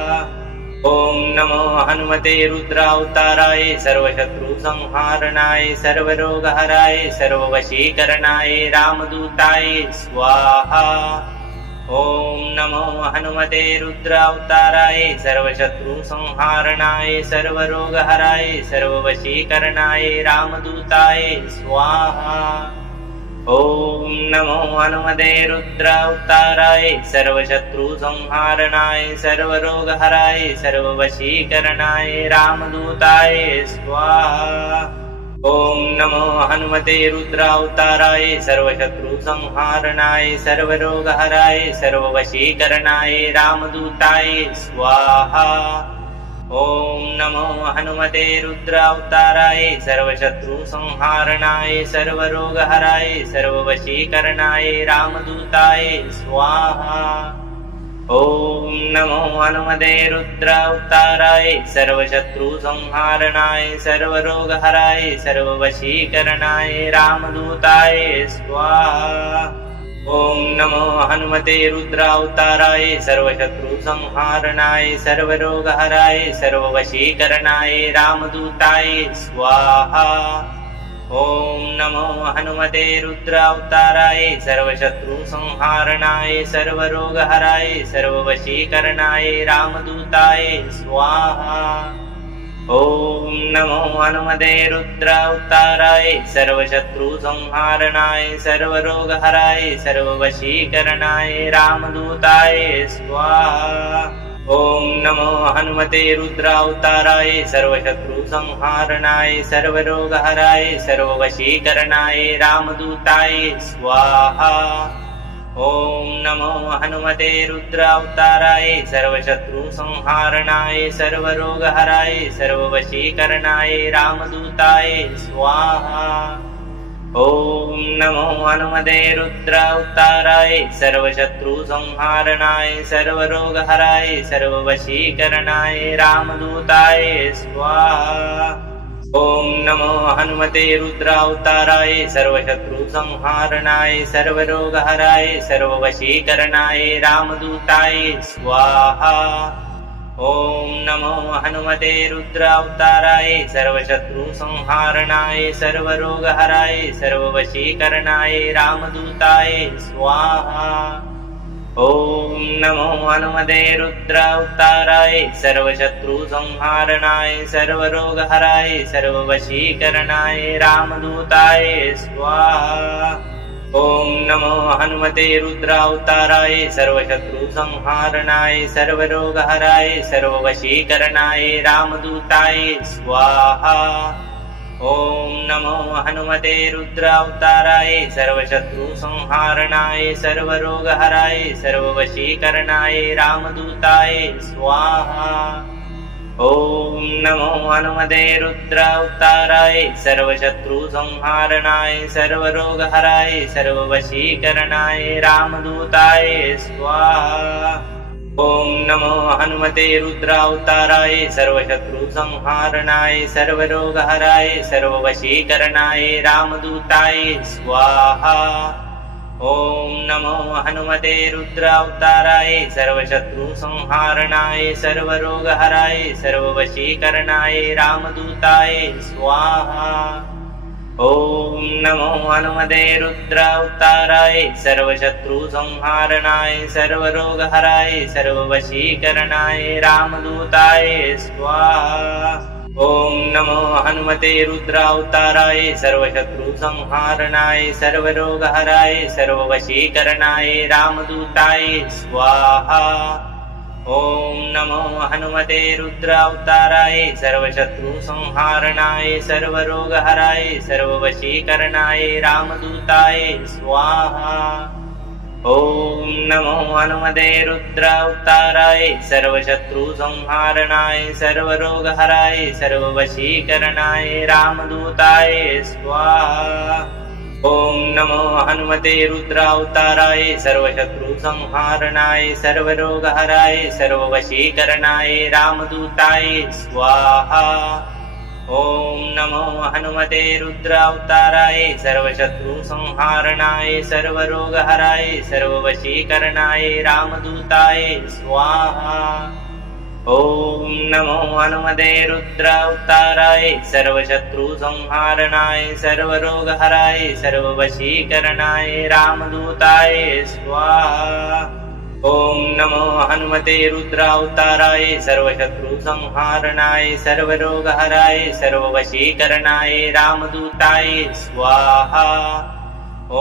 ॐ नमो हनुमते रुद्रावताराय सर्वशत्रुसंहारणाय सर्वरोगहराय सर्ववशीकरणाय रामदूताय स्वाहा। ॐ नमो हनुमते रुद्रावताराय सर्वशत्रुसंहारणाय सर्वरोगहराय सर्ववशीकरणाय रामदूताय स्वाहा। ॐ नमो हनुमते रुद्रावताराय सर्वशत्रुसंहारणाय सर्वरोगहराय सर्ववशीकरणाय रामदूताय स्वाहा। ॐ नमो हनुमते रुद्रावताराय सर्वशत्रुसंहारणाय सर्वरोगहराय सर्ववशीकरणाय रामदूताय स्वाहा। ॐ नमो हनुमते रुद्रावताराय सर्वशत्रुसंहारणाय सर्वरोगहराय सर्ववशीकरणाय रामदूताय स्वाहा। ॐ नमो हनुमते रुद्रावताराय सर्वशत्रुसंहारणाय सर्वरोगहराय सर्ववशीकरणाय रामदूताय स्वाहा। ॐ नमो हनुमते रुद्रावताराय सर्वशत्रुसंहारणाय सर्वरोगहराय सर्ववशीकरणाय रामदूताय स्वाहा। ॐ नमो हनुमते रुद्रावताराय सर्वशत्रुसंहारणाय सर्वरोगहराय सर्ववशीकरणाय रामदूताय स्वाहा। ॐ नमो हनुमते रुद्रावताराय सर्वशत्रुसंहारणाय सर्वरोगहराय सर्ववशीकरणाय रामदूताय स्वाहा। ॐ नमो हनुमते रुद्रावताराय सर्वशत्रुसंहारणाय सर्वरोगहराय सर्ववशीकरणाय रामदूताय स्वाहा। ॐ नमो हनुमते रुद्रावताराय सर्वशत्रुसंहारणाय सर्वरोगहराय सर्ववशीकरणाय रामदूताय स्वाहा। ॐ नमो हनुमते रुद्रावताराय सर्वशत्रुसंहारणाय सर्वरोगहराय सर्ववशीकरणाय रामदूताय स्वाहा। ॐ नमो हनुमते रुद्रावताराय सर्वशत्रुसंहारणाय सर्वरोगहराय सर्ववशीकरणाय रामदूताय स्वाहा। ॐ नमो हनुमते रुद्रावताराय सर्वशत्रुसंहारणाय सर्वरोगहराय सर्ववशीकरणाय रामदूताय स्वाहा। ॐ नमो हनुमते रुद्रावताराय सर्वशत्रुसंहारणाय सर्वरोगहराय सर्ववशीकरणाय रामदूताय स्वाहा। ॐ नमो हनुमते रुद्रावताराय सर्वशत्रुसंहारणाय सर्वरोगहराय सर्ववशीकरणाय रामदूताय स्वाहा। ॐ नमो हनुमते रुद्रावताराय सर्वशत्रुसंहारणाय सर्वरोगहराय सर्ववशीकरणाय रामदूताय स्वाहा। ॐ नमो हनुमते रुद्रावताराय सर्वशत्रुसंहारणाय सर्वरोगहराय सर्ववशीकरणाय रामदूताय स्वाहा। ॐ नमो हनुमते रुद्रावताराय सर्वशत्रुसंहारणाय सर्वरोगहराय सर्ववशीकरणाय रामदूताय स्वाहा। ॐ नमो हनुमते रुद्रावताराय सर्वशत्रुसंहारणाय सर्वरोगहराय सर्ववशीकरणाय रामदूताय स्वाहा। ॐ नमो हनुमते रुद्रावताराय सर्वशत्रुसंहारणाय सर्वरोगहराय सर्ववशीकरणाय रामदूताय स्वाहा। ॐ नमो हनुमते रुद्रावताराय सर्वशत्रुसंहारणाय सर्वरोगहराय सर्ववशीकरणाय रामदूताय स्वाहा। ॐ नमो हनुमते रुद्रावताराय सर्वशत्रुसंहारणाय सर्वरोगहराय सर्ववशीकरणाय रामदूताय स्वाहा। ॐ नमो हनुमते रुद्रावताराय सर्वशत्रुसंहारणाय सर्वरोगहराय सर्ववशीकरणाय रामदूताय स्वाहा। ॐ नमो हनुमते रुद्रावताराय सर्वशत्रुसंहारणाय सर्वरोगहराय सर्ववशीकरणाय रामदूताय स्वाहा। ॐ नमो हनुमते रुद्रावताराय सर्वशत्रुसंहारणाय सर्वरोगहराय सर्ववशीकरणाय रामदूताय स्वाहा। ॐ नमो हनुमते रुद्रावताराय सर्वशत्रुसंहारणाय सर्वरोगहराय सर्ववशीकरणाय रामदूताय स्वाहा। ॐ नमो हनुमते रुद्रावताराय सर्वशत्रुसंहारणाय सर्वरोगहराय सर्ववशीकरणाय रामदूताय स्वाहा। ॐ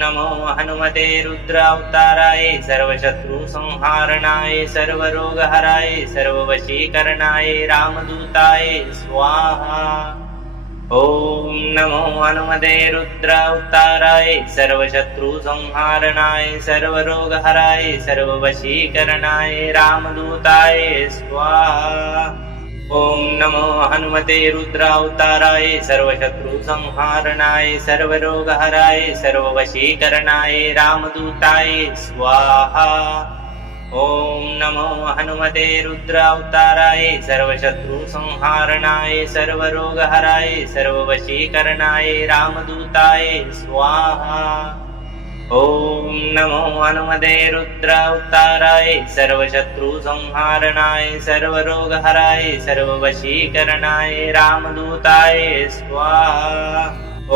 नमो हनुमते रुद्रावताराय सर्वशत्रुसंहारणाय सर्वरोगहराय सर्ववशीकरणाय रामदूताय स्वाहा। ॐ नमो हनुमते रुद्रावताराय सर्वशत्रुसंहारणाय सर्वरोगहराय सर्ववशीकरणाय रामदूताय स्वाहा। ॐ नमो हनुमते रुद्रावताराय सर्वशत्रुसंहारणाय सर्वरोगहराय सर्ववशीकरणाय रामदूताय स्वाहा। ॐ नमो हनुमते रुद्रावताराय सर्वशत्रुसंहारणाय सर्वरोगहराय सर्ववशीकरणाय रामदूताय स्वाहा। ॐ नमो हनुमते रुद्रावताराय सर्वशत्रुसंहारणाय सर्वरोगहराय सर्ववशीकरणाय रामदूताय स्वाहा। ॐ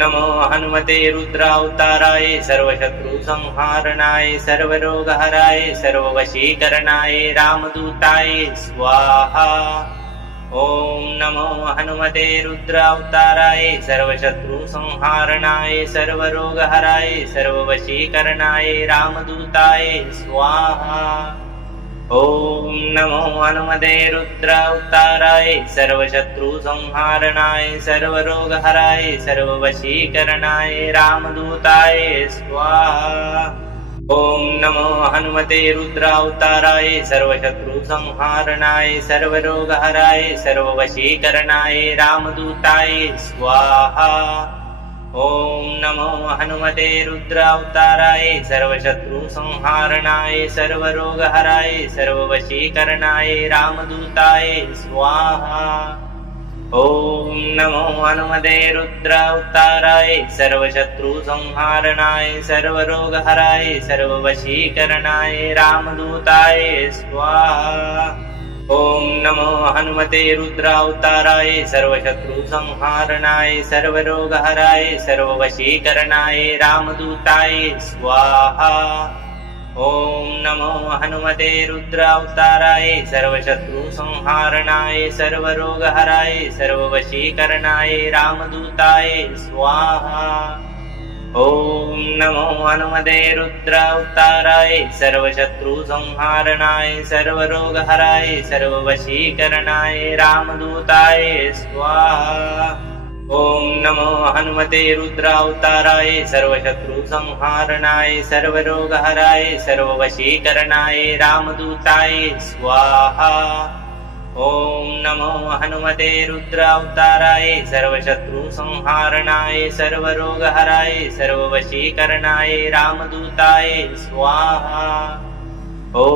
नमो हनुमते रुद्रावताराय सर्वशत्रुसंहारणाय सर्वरोगहराय सर्ववशीकरणाय रामदूताय स्वाहा। ॐ नमो हनुमते रुद्रावताराय सर्वशत्रुसंहारणाय सर्वरोगहराय सर्ववशीकरणाय रामदूताय स्वाहा। ॐ नमो हनुमते रुद्रावताराय सर्वशत्रुसंहारणाय सर्वरोगहराय सर्ववशीकरणाय रामदूताय स्वाहा। ॐ नमो हनुमते रुद्रावताराय सर्वशत्रुसंहारणाय सर्वरोगहराय सर्ववशीकरणाय रामदूताय स्वाहा। ॐ नमो हनुमते रुद्रावताराय सर्वशत्रुसंहारणाय सर्वरोगहराय सर्ववशीकरणाय रामदूताय स्वाहा। ॐ नमो हनुमते रुद्रावताराय सर्वशत्रुसंहारणाय सर्वरोगहराय सर्ववशीकरणाय रामदूताय स्वाहा। ॐ नमो हनुमते रुद्रावताराय सर्वशत्रुसंहारणाय सर्वरोगहराय सर्ववशीकरणाय रामदूताय स्वाहा। ॐ नमो हनुमते रुद्रावताराय सर्वशत्रुसंहारणाय सर्वरोगहराय सर्ववशीकरणाय रामदूताय स्वाहा। ॐ नमो हनुमते रुद्रावताराय सर्वशत्रुसंहारणाय सर्वरोगहराय सर्ववशीकरणाय रामदूताय स्वाहा। ॐ नमो हनुमते रुद्रावताराय सर्वशत्रुसंहारणाय सर्वरोगहराय सर्ववशीकरणाय रामदूताय स्वाहा। ॐ नमो हनुमते रुद्रावताराय सर्वशत्रुसंहारणाय सर्वरोगहराय सर्ववशीकरणाय रामदूताय स्वाहा। ॐ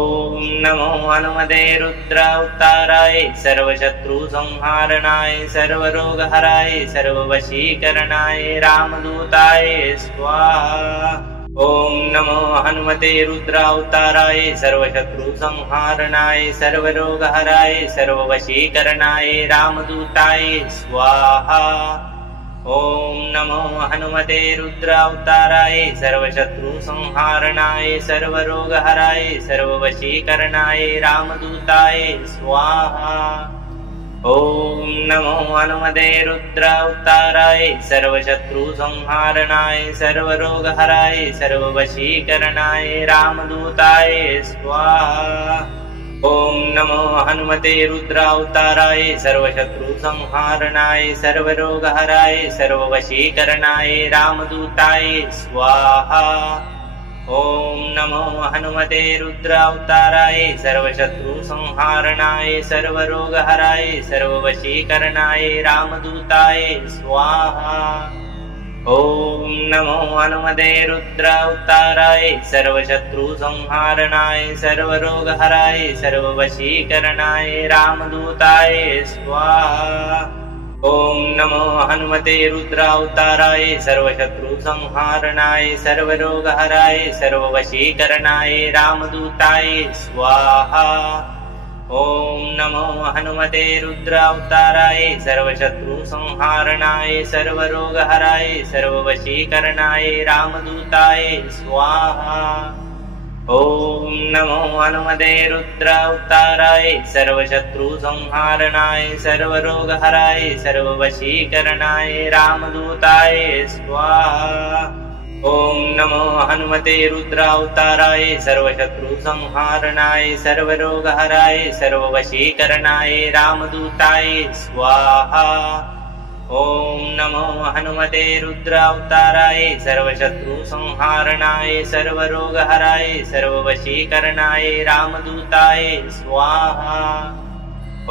नमो हनुमते रुद्रावताराय सर्वशत्रुसंहारणाय सर्वरोगहराय सर्ववशीकरणाय रामदूताय स्वाहा। ॐ नमो हनुमते रुद्रावताराय सर्वशत्रुसंहारणाय सर्वरोगहराय सर्ववशीकरणाय रामदूताय स्वाहा। ॐ नमो हनुमते रुद्रावताराय सर्वशत्रुसंहारणाय सर्वरोगहराय सर्ववशीकरणाय रामदूताय स्वाहा। ॐ नमो हनुमते रुद्रावताराय सर्वशत्रुसंहारणाय सर्वरोगहराय सर्ववशीकरणाय रामदूताय स्वाहा। ॐ नमो हनुमते रुद्रावताराय सर्वशत्रुसंहारणाय सर्वरोगहराय सर्ववशीकरणाय रामदूताय स्वाहा। ॐ नमो हनुमते रुद्रावताराय सर्वशत्रुसंहारणाय सर्वरोगहराय सर्ववशीकरणाय रामदूताय स्वाहा। ॐ नमो हनुमते रुद्रावताराय सर्वशत्रुसंहारणाय सर्वरोगहराय सर्ववशीकरणाय रामदूताय स्वाहा। ॐ नमो हनुमते रुद्रावताराय सर्वशत्रुसंहारणाय सर्वरोगहराय सर्ववशीकरणाय रामदूताय स्वाहा। ॐ नमो हनुमते रुद्रावताराय सर्वशत्रुसंहारणाय सर्वरोगहराय सर्ववशीकरणाय रामदूताय स्वाहा। ॐ नमो हनुमते रुद्रावताराय सर्वशत्रुसंहारणाय सर्वरोगहराय सर्ववशीकरणाय रामदूताय स्वाहा। ॐ नमो हनुमते रुद्रावताराय सर्वशत्रुसंहारणाय सर्वरोगहराय सर्ववशीकरणाय रामदूताय स्वाहा। ॐ नमो हनुमते रुद्रावताराय सर्वशत्रुसंहारणाय सर्वरोगहराय सर्ववशीकरणाय रामदूताय स्वाहा। ॐ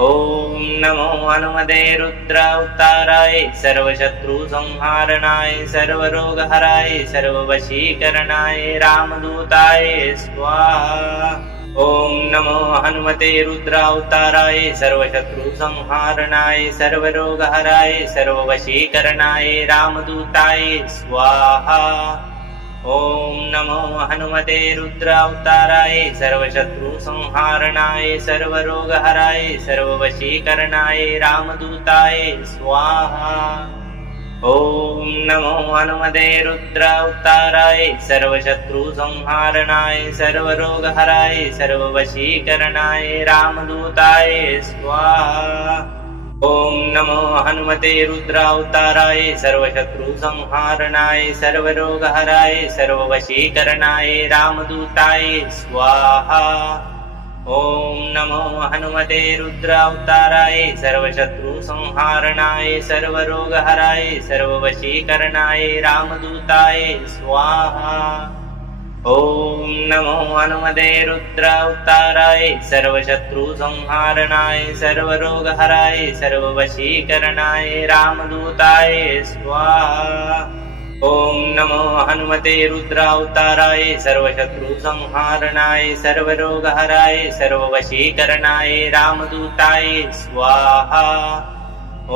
नमो हनुमते रुद्रावताराय सर्वशत्रुसंहारणाय सर्वरोगहराय सर्ववशीकरणाय रामदूताय स्वाहा। ॐ नमो हनुमते रुद्रावताराय सर्वशत्रुसंहारणाय सर्वरोगहराय सर्ववशीकरणाय रामदूताय स्वाहा। ॐ नमो हनुमते रुद्रावताराय सर्वशत्रुसंहारणाय सर्वरोगहराय सर्ववशीकरणाय रामदूताय स्वाहा। ॐ नमो हनुमते रुद्रावताराय सर्वशत्रुसंहारणाय सर्वरोगहराय सर्ववशीकरणाय रामदूताय स्वाहा। ॐ नमो हनुमते रुद्रावताराय सर्वशत्रुसंहारणाय सर्वरोगहराय सर्ववशीकरणाय रामदूताय स्वाहा। ॐ नमो हनुमते रुद्रावताराय सर्वशत्रुसंहारणाय सर्वरोगहराय सर्ववशीकरणाय रामदूताय स्वाहा। ॐ नमो हनुमते रुद्रावताराय सर्वशत्रुसंहारणाय सर्वरोगहराय सर्ववशीकरणाय रामदूताय स्वाहा। ॐ नमो हनुमते रुद्रावताराय सर्वशत्रुसंहारणाय सर्वरोगहराय सर्ववशीकरणाय रामदूताय स्वाहा। ॐ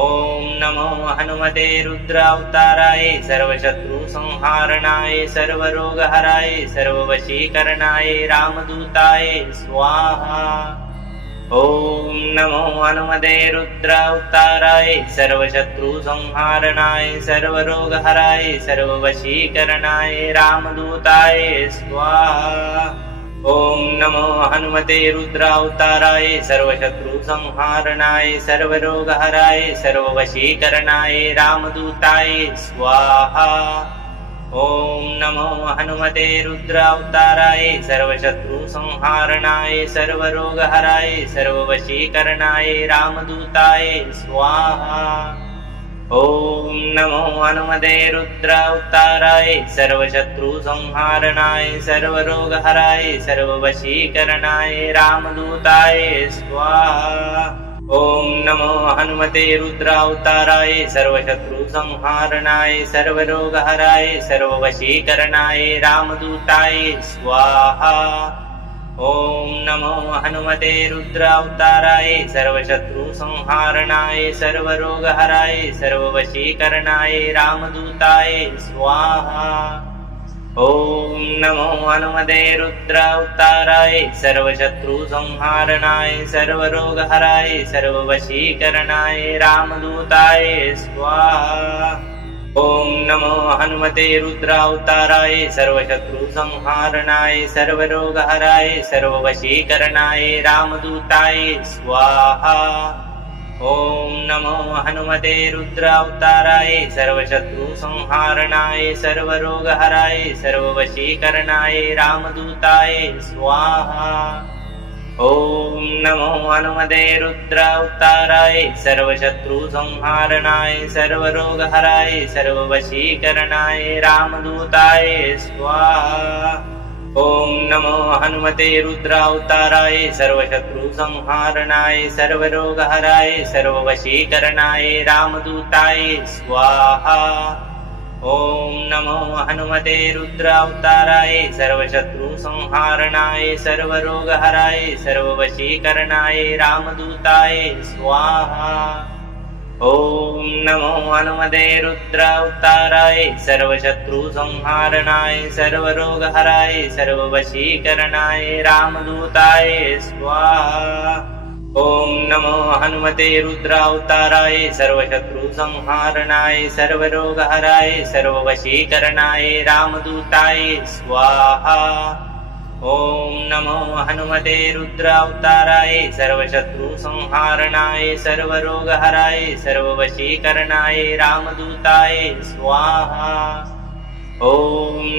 नमो हनुमते रुद्रावताराय सर्वशत्रुसंहारणाय सर्वरोगहराय सर्ववशीकरणाय रामदूताय स्वाहा। ॐ नमो हनुमते रुद्रावताराय सर्वशत्रुसंहारणाय सर्वरोगहराय सर्ववशीकरणाय रामदूताय स्वाहा। ॐ नमो हनुमते रुद्रावताराय सर्वशत्रुसंहारणाय सर्वरोगहराय सर्ववशीकरणाय रामदूताय स्वाहा। ॐ नमो हनुमते रुद्रावताराय सर्वशत्रुसंहारणाय सर्वरोगहराय सर्ववशीकरणाय रामदूताय स्वाहा। ॐ नमो हनुमते रुद्रावताराय सर्वशत्रुसंहारणाय सर्वरोगहराय सर्ववशीकरणाय रामदूताय स्वाहा। ॐ नमो हनुमते रुद्रावताराय सर्वशत्रुसंहारणाय सर्वरोगहराय सर्ववशीकरणाय रामदूताय स्वाहा। ॐ नमो हनुमते रुद्रावताराय सर्वशत्रुसंहारणाय सर्वरोगहराय सर्ववशीकरणाय रामदूताय स्वाहा। ॐ नमो हनुमते रुद्रावताराय सर्वशत्रुसंहारणाय सर्वरोगहराय सर्ववशीकरणाय रामदूताय स्वाहा। ॐ नमो हनुमते रुद्रावताराय सर्वशत्रुसंहारणाय सर्वरोगहराय सर्ववशीकरणाय रामदूताय स्वाहा। ॐ नमो हनुमते रुद्रावताराय सर्वशत्रुसंहारणाय सर्वरोगहराय सर्ववशीकरणाय रामदूताय स्वाहा। ॐ नमो हनुमते रुद्रावताराय सर्वशत्रुसंहारणाय सर्वरोगहराय सर्ववशीकरणाय रामदूताय स्वाहा। ॐ नमो हनुमते रुद्रावताराय सर्वशत्रुसंहारणाय सर्वरोगहराय सर्ववशीकरणाय रामदूताय स्वाहा। ॐ नमो हनुमते रुद्रावताराय सर्वशत्रुसंहारणाय सर्वरोगहराय सर्ववशीकरणाय रामदूताय स्वाहा। ॐ नमो हनुमते रुद्रावताराय सर्वशत्रुसंहारणाय सर्वरोगहराय सर्ववशीकरणाय रामदूताय स्वाहा। ॐ नमो हनुमते रुद्रावताराय सर्वशत्रुसंहारणाय सर्वरोगहराय सर्ववशीकरणाय रामदूताय स्वाहा। ॐ नमो हनुमते रुद्रावताराय सर्वशत्रुसंहारणाय सर्वरोगहराय सर्ववशीकरणाय रामदूताय स्वाहा। ॐ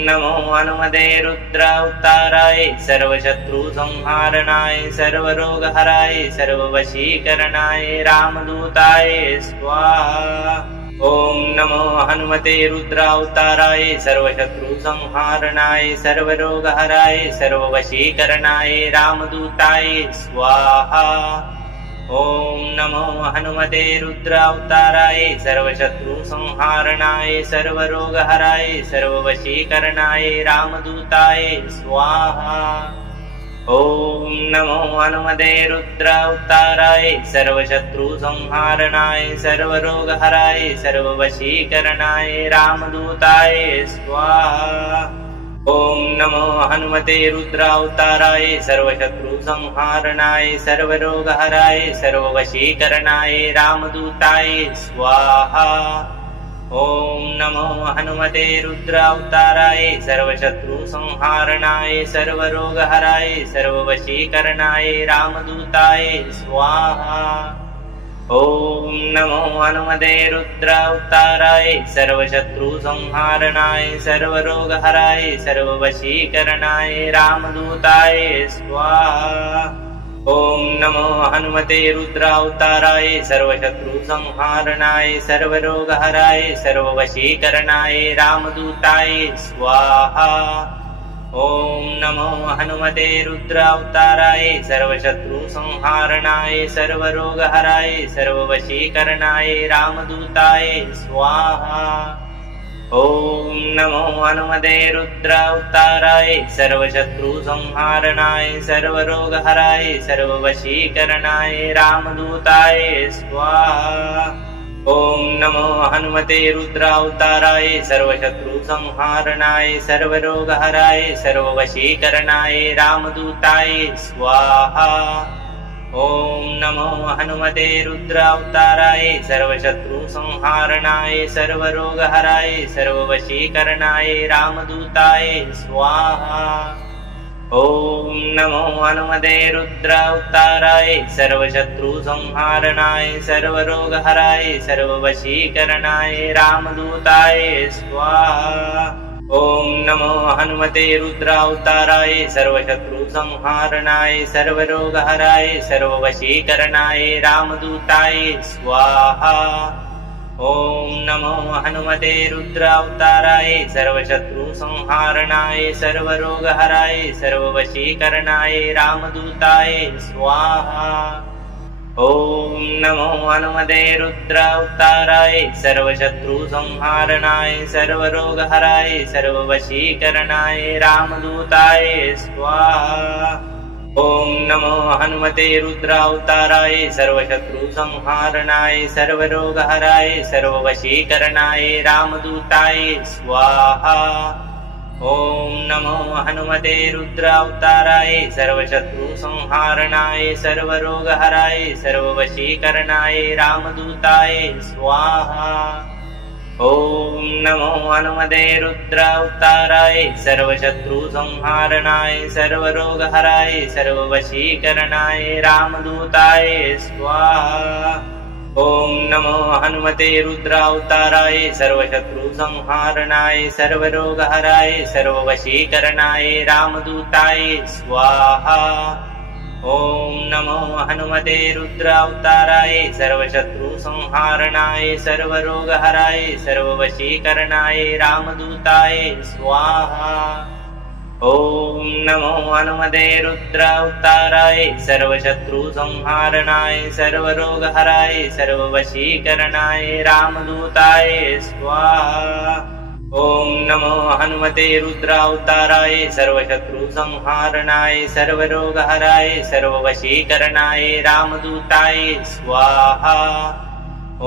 नमो हनुमते रुद्रावताराय सर्वशत्रुसंहारणाय सर्वरोगहराय सर्ववशीकरणाय रामदूताय स्वाहा। ॐ नमो हनुमते रुद्रावताराय सर्वशत्रुसंहारणाय सर्वरोगहराय सर्ववशीकरणाय रामदूताय स्वाहा। ॐ नमो हनुमते रुद्रावताराय सर्वशत्रुसंहारणाय सर्वरोगहराय सर्ववशीकरणाय रामदूताय स्वाहा। ॐ नमो हनुमते रुद्रावताराय सर्वशत्रुसंहारणाय सर्वरोगहराय सर्ववशीकरणाय रामदूताय स्वाहा। ॐ नमो हनुमते रुद्रावताराय सर्वशत्रुसंहारणाय सर्वरोगहराय सर्ववशीकरणाय रामदूताय स्वाहा। ॐ नमो हनुमते रुद्रावताराय सर्वशत्रुसंहारणाय सर्वरोगहराय सर्ववशीकरणाय रामदूताय स्वाहा। ॐ नमो हनुमते रुद्रावताराय सर्वशत्रुसंहारणाय सर्वरोगहराय सर्ववशीकरणाय रामदूताय स्वाहा। ॐ नमो हनुमते रुद्रावताराय सर्वशत्रुसंहारणाय सर्वरोगहराय सर्ववशीकरणाय रामदूताय स्वाहा। ॐ नमो हनुमते रुद्रावताराय सर्वशत्रुसंहारणाय सर्वरोगहराय सर्ववशीकरणाय रामदूताय स्वाहा। ॐ नमो हनुमते रुद्रावताराय सर्वशत्रुसंहारणाय सर्वरोगहराय सर्ववशीकरणाय रामदूताय स्वाहा। ॐ नमो हनुमते रुद्रावताराय सर्वशत्रुसंहारणाय सर्वरोगहराय सर्ववशीकरणाय रामदूताय स्वाहा। ॐ नमो हनुमते रुद्रावताराय सर्वशत्रुसंहारणाय सर्वरोगहराय सर्ववशीकरणाय रामदूताय स्वाहा। ॐ नमो हनुमते रुद्रावताराय सर्वशत्रुसंहारणाय सर्वरोगहराय सर्ववशीकरणाय रामदूताय स्वाहा। ॐ नमो हनुमते रुद्रावताराय सर्वशत्रुसंहारणाय सर्वरोगहराय सर्ववशीकरणाय रामदूताय स्वाहा। ॐ नमो हनुमते रुद्रावताराय सर्वशत्रुसंहारणाय सर्वरोगहराय सर्ववशीकरणाय रामदूताय स्वाहा। ॐ नमो हनुमते रुद्रावताराय सर्वशत्रुसंहारणाय सर्वरोगहराय सर्ववशीकरणाय रामदूताय स्वाहा। ॐ नमो हनुमते रुद्रावताराय सर्वशत्रुसंहारणाय सर्वरोगहराय सर्ववशीकरणाय रामदूताय स्वाहा। ॐ नमो हनुमते रुद्रावताराय सर्वशत्रुसंहारणाय सर्वरोगहराय सर्ववशीकरणाय रामदूताय स्वाहा। ॐ नमो हनुमते रुद्रावताराय सर्वशत्रुसंहारणाय सर्वरोगहराय सर्ववशीकरणाय रामदूताय स्वाहा। ॐ नमो हनुमते रुद्रावताराय सर्वशत्रुसंहारणाय सर्वरोगहराय सर्ववशीकरणाय रामदूताय स्वाहा। ॐ नमो हनुमते रुद्रावताराय सर्वशत्रुसंहारणाय सर्वरोगहराय सर्ववशीकरणाय रामदूताय स्वाहा। ॐ नमो हनुमते रुद्रावताराय सर्वशत्रुसंहारणाय सर्वरोगहराय सर्ववशीकरणाय रामदूताय स्वाहा। ॐ नमो हनुमते रुद्रावताराय सर्वशत्रुसंहारणाय सर्वरोगहराय सर्ववशीकरणाय रामदूताय स्वाहा। ॐ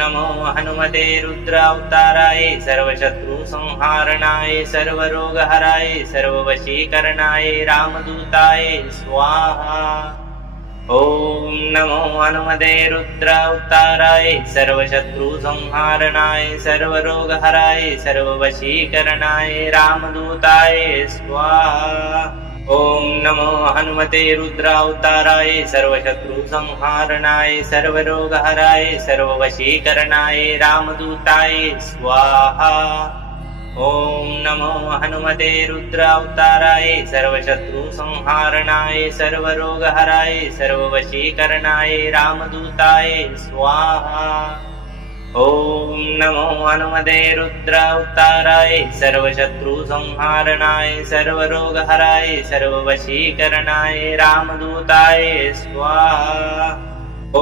नमो हनुमते रुद्रावताराय सर्वशत्रुसंहारणाय सर्वरोगहराय सर्ववशीकरणाय रामदूताय स्वाहा। ॐ नमो हनुमते रुद्रावताराय सर्वशत्रुसंहारणाय सर्वरोगहराय सर्ववशीकरणाय रामदूताय स्वाहा। ॐ नमो हनुमते रुद्रावताराय सर्वशत्रुसंहारणाय सर्वरोगहराय सर्ववशीकरणाय रामदूताय स्वाहा। ॐ नमो हनुमते रुद्रावताराय सर्वशत्रुसंहारणाय सर्वरोगहराय सर्ववशीकरणाय रामदूताय स्वाहा। ॐ नमो हनुमते रुद्रावताराय सर्वशत्रुसंहारणाय सर्वरोगहराय सर्ववशीकरणाय रामदूताय स्वाहा। ॐ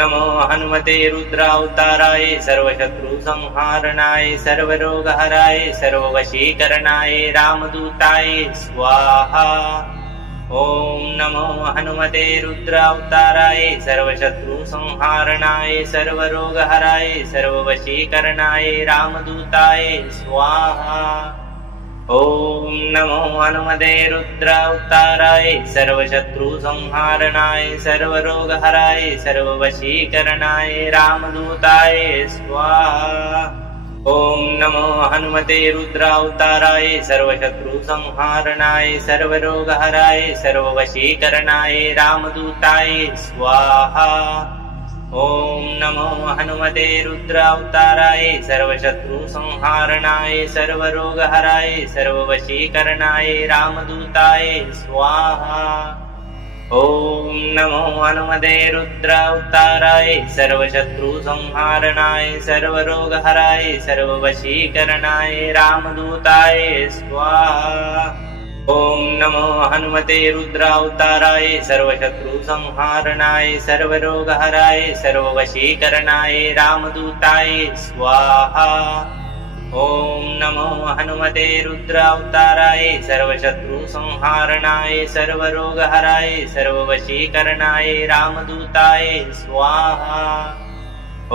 नमो हनुमते रुद्रावताराय सर्वशत्रुसंहारणाय सर्वरोगहराय सर्ववशीकरणाय रामदूताय स्वाहा। ॐ नमो हनुमते रुद्रावताराय सर्वशत्रुसंहारणाय सर्वरोगहराय सर्ववशीकरणाय रामदूताय स्वाहा। ॐ नमो हनुमते रुद्रावताराय सर्वशत्रुसंहारणाय सर्वरोगहराय सर्ववशीकरणाय रामदूताय स्वाहा। ॐ नमो हनुमते रुद्रावताराय सर्वशत्रुसंहारणाय सर्वरोगहराय सर्ववशीकरणाय रामदूताय स्वाहा। ॐ नमो हनुमते रुद्रावताराय सर्वशत्रुसंहारणाय सर्वरोगहराय सर्ववशीकरणाय रामदूताय स्वाहा। ॐ नमो हनुमते रुद्रावताराय सर्वशत्रुसंहारणाय सर्वरोगहराय सर्ववशीकरणाय रामदूताय स्वाहा। ॐ नमो हनुमते रुद्रावताराय सर्वशत्रुसंहारणाय सर्वरोगहराय सर्ववशीकरणाय रामदूताय स्वाहा। ॐ नमो हनुमते रुद्रावताराय सर्वशत्रुसंहारणाय सर्वरोगहराय सर्ववशीकरणाय रामदूताय स्वाहा। ॐ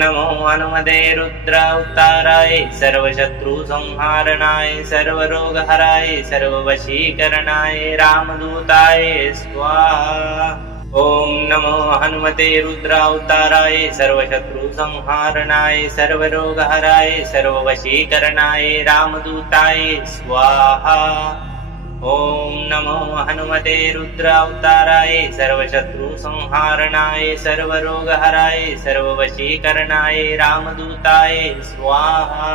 नमो हनुमते रुद्रावताराय सर्वशत्रुसंहारणाय सर्वरोगहराय सर्ववशीकरणाय रामदूताय स्वाहा। ॐ नमो हनुमते रुद्रावताराय सर्वशत्रुसंहारणाय सर्वरोगहराय सर्ववशीकरणाय रामदूताय स्वाहा। ॐ नमो हनुमते रुद्रावताराय सर्वशत्रुसंहारणाय सर्वरोगहराय सर्ववशीकरणाय रामदूताय स्वाहा।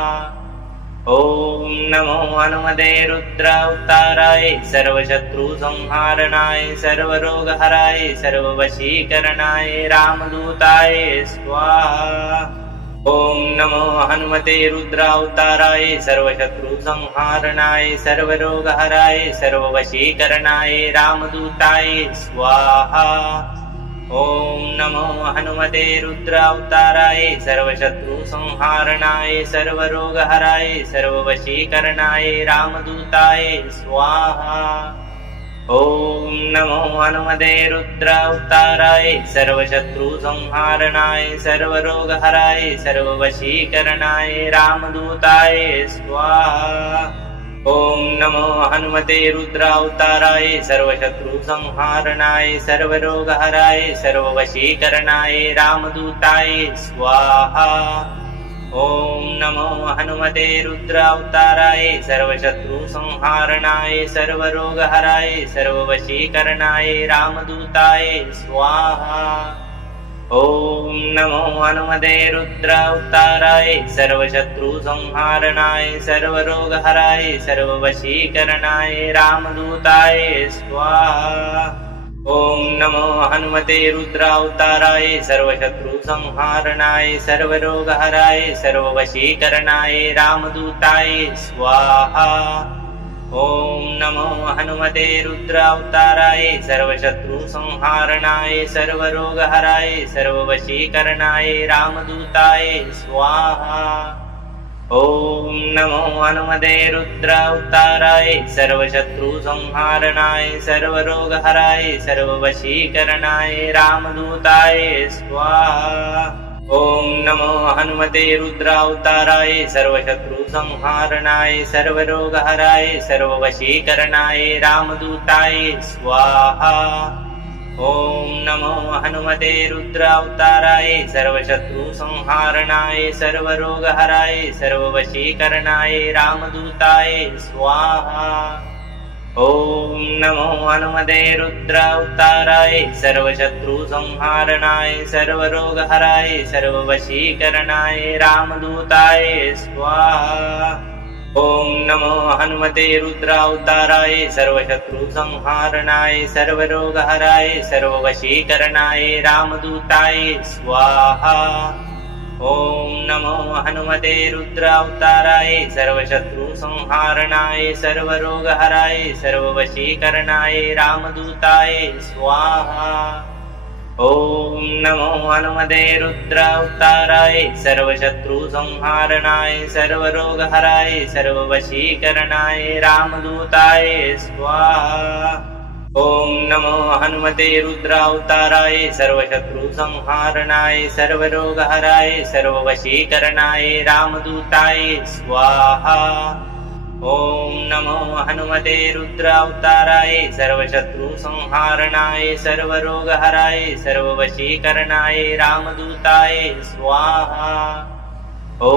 ॐ नमो हनुमते रुद्रावताराय सर्वशत्रु संहारणाय सर्वरोगहराय सर्ववशीकरणाय रामदूताय स्वाहा। ॐ नमो हनुमते रुद्रावताराय सर्वशत्रु संहारणाय सर्वरोगहराय सर्ववशीकरणाय रामदूताय स्वाहा। ॐ नमो हनुमते रुद्रावताराय सर्वशत्रु संहारणाय सर्वरोगहराय सर्ववशीकरणाय रामदूताय स्वाहा। ॐ नमो हनुमते रुद्रावताराय सर्वशत्रु संहारणाय सर्वरोगहराय सर्ववशीकरणाय रामदूताय स्वाहा। ॐ नमो हनुमते रुद्रावताराय सर्वशत्रु संहारणाय सर्वरोगहराय सर्ववशीकरणाय रामदूताय स्वाहा। ॐ नमो हनुमते रुद्रावताराय सर्वशत्रु संहारणाय सर्वरोगहराय सर्ववशीकरणाय रामदूताय स्वाहा। ॐ नमो हनुमते रुद्रावताराय सर्वशत्रु संहारणाय सर्वरोगहराय सर्ववशीकरणाय रामदूताय स्वाहा। ॐ नमो हनुमते रुद्रावताराय सर्वशत्रु संहारणाय सर्वरोगहराय सर्ववशीकरणाय रामदूताय स्वाहा। ॐ नमो हनुमते रुद्रावताराय सर्वशत्रु संहारणाय सर्वरोगहराय सर्ववशीकरणाय रामदूताय स्वाहा। ॐ नमो हनुमते रुद्रावताराय सर्वशत्रु संहारणाय सर्वरोगहराय सर्ववशीकरणाय रामदूताय स्वाहा। ॐ नमो हनुमते रुद्रावताराय सर्वशत्रु संहारणाय सर्वरोगहराय सर्ववशीकरणाय रामदूताय स्वाहा। ॐ नमो हनुमते रुद्रावताराय सर्वशत्रु संहारणाय सर्वरोगहराय सर्ववशीकरणाय रामदूताय स्वाहा। ॐ नमो हनुमते रुद्रावताराय सर्वशत्रु संहारणाय सर्वरोगहराय सर्ववशीकरणाय रामदूताय स्वाहा। ॐ नमो हनुमते रुद्रावताराय सर्वशत्रु संहारणाय सर्वरोगहराय सर्ववशीकरणाय रामदूताय स्वाहा। ॐ नमो हनुमते रुद्रावताराय सर्वशत्रु संहारणाय सर्वरोगहराय सर्ववशीकरणाय रामदूताय स्वाहा। ॐ नमो हनुमते रुद्रावताराय सर्वशत्रु संहारणाय सर्वरोगहराय सर्ववशीकरणाय रामदूताय स्वाहा। ॐ नमो हनुमते रुद्रावताराय सर्वशत्रु संहारणाय सर्वरोगहराय सर्ववशीकरणाय रामदूताय स्वाहा। ॐ नमो हनुमते रुद्रावताराय सर्वशत्रु संहारणाय सर्वरोगहराय सर्ववशीकरणाय रामदूताय स्वाहा। ॐ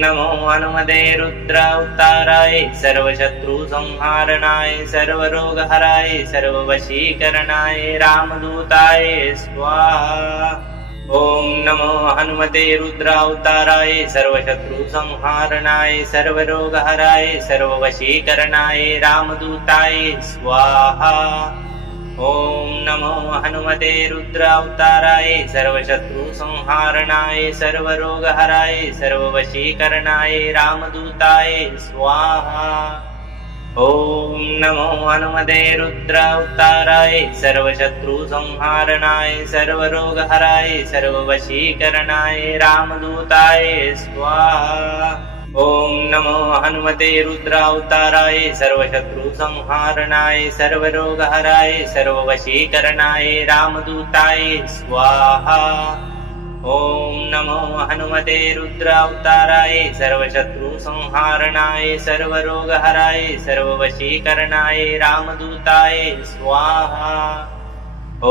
नमो हनुमते रुद्रावताराय सर्वशत्रु संहारणाय सर्वरोगहराय सर्ववशीकरणाय रामदूताय स्वाहा। ॐ नमो हनुमते रुद्रावताराय सर्वशत्रु संहारणाय सर्वरोगहराय सर्ववशीकरणाय रामदूताय स्वाहा। ॐ नमो हनुमते रुद्रावताराय सर्वशत्रु संहारणाय सर्वरोगहराय सर्ववशीकरणाय रामदूताय स्वाहा। ॐ नमो हनुमते रुद्रावताराय सर्वशत्रु संहारणाय सर्वरोगहराय सर्ववशीकरणाय रामदूताय स्वाहा। ॐ नमो हनुमते रुद्रावताराय सर्वशत्रु संहारणाय सर्वरोगहराय सर्ववशीकरणाय रामदूताय स्वाहा। ॐ नमो हनुमते रुद्रावताराय सर्वशत्रु संहारणाय सर्वरोगहराय सर्ववशीकरणाय रामदूताय स्वाहा। ॐ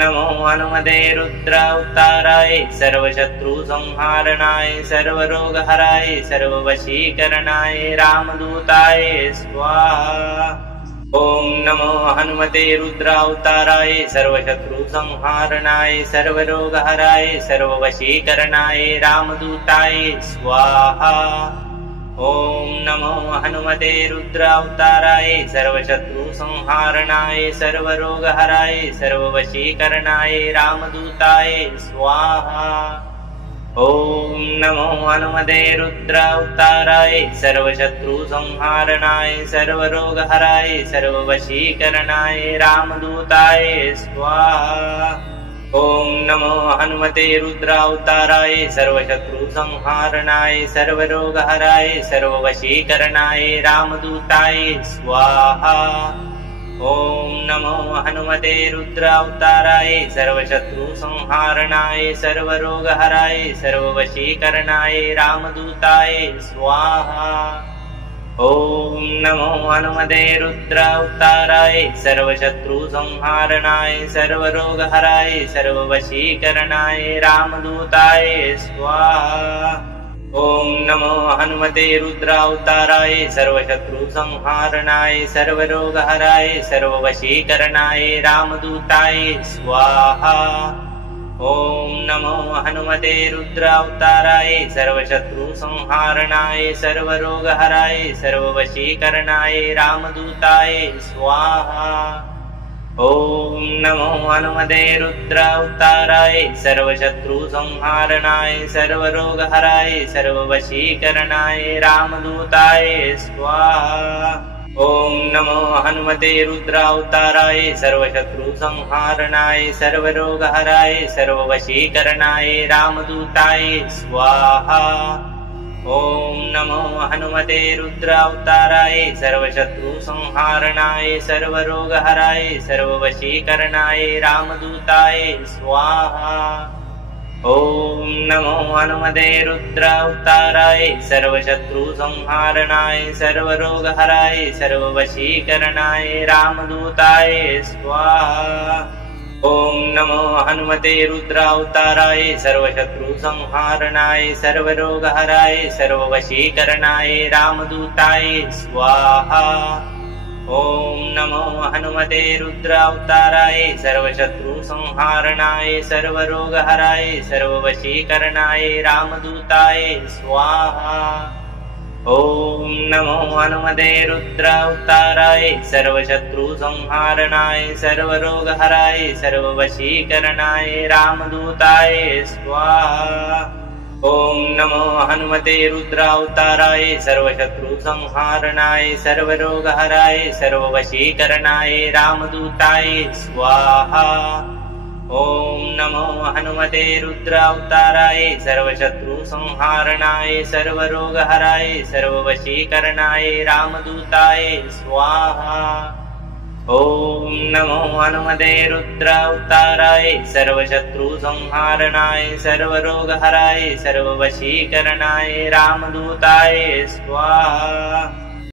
नमो हनुमते रुद्रावताराय सर्वशत्रु संहारणाय सर्वरोगहराय सर्ववशीकरणाय रामदूताय स्वाहा। ॐ नमो हनुमते रुद्रावताराय सर्वशत्रु संहारणाय सर्वरोगहराय सर्ववशीकरणाय रामदूताय स्वाहा। ॐ नमो हनुमते रुद्रावताराय सर्वशत्रुसंहारणाय सर्वरोगहराय सर्ववशीकरणाय रामदूताय स्वाहा। ॐ नमो हनुमते रुद्रावताराय सर्वशत्रुसंहारणाय सर्वरोगहराय सर्ववशीकरणाय रामदूताय स्वाहा। ॐ नमो हनुमते रुद्रावताराय सर्वशत्रुसंहारणाय सर्वरोगहराय सर्ववशीकरणाय रामदूताय स्वाहा। ॐ नमो हनुमते रुद्रावताराय सर्वशत्रुसंहारणाय सर्वरोगहराय सर्ववशीकरणाय रामदूताय स्वाहा। ॐ नमो हनुमते रुद्रावताराय सर्वशत्रुसंहारणाय सर्वरोगहराय सर्ववशीकरणाय रामदूताय स्वाहा। ॐ नमो हनुमते रुद्रावताराय सर्वशत्रुसंहारणाय सर्वरोगहराय सर्ववशीकरणाय रामदूताय स्वाहा। ॐ नमो हनुमते रुद्रावताराय सर्वशत्रुसंहारणाय सर्वरोगहराय सर्ववशीकरणाय रामदूताय स्वाहा। ॐ नमो हनुमते रुद्रावताराय सर्वशत्रुसंहारणाय सर्वरोगहराय सर्ववशीकरणाय रामदूताय स्वाहा। ॐ नमो हनुमते रुद्रावताराय सर्वशत्रुसंहारणाय सर्वरोगहराय सर्ववशीकरणाय रामदूताय स्वाहा। ॐ नमो हनुमते रुद्रावताराय सर्वशत्रुसंहारणाय सर्वरोगहराय सर्ववशीकरणाय रामदूताय स्वाहा। ॐ नमो हनुमते रुद्रावताराय सर्वशत्रुसंहारणाय सर्वरोगहराय सर्ववशीकरणाय रामदूताय स्वाहा। ॐ नमो हनुमते रुद्रावताराय सर्वशत्रुसंहारणाय सर्वरोगहराय सर्ववशीकरणाय रामदूताय स्वाहा। ॐ नमो हनुमते रुद्रावताराय सर्वशत्रुसंहारणाय सर्वरोगहराय सर्ववशीकरणाय रामदूताय स्वाहा। ॐ नमो हनुमते रुद्रावताराय सर्वशत्रुसंहारणाय सर्वरोगहराय सर्ववशीकरणाय रामदूताय स्वाहा। ॐ नमो हनुमते रुद्रावताराय सर्वशत्रुसंहारणाय सर्वरोगहराय सर्ववशीकरणाय रामदूताय स्वाहा। ॐ नमो हनुमते रुद्रावताराय सर्वशत्रुसंहारणाय सर्वरोगहराय सर्ववशीकरणाय रामदूताय स्वाहा। ॐ नमो हनुमते रुद्रावताराय सर्वशत्रुसंहारणाय सर्वरोगहराय सर्ववशीकरणाय रामदूताय स्वाहा।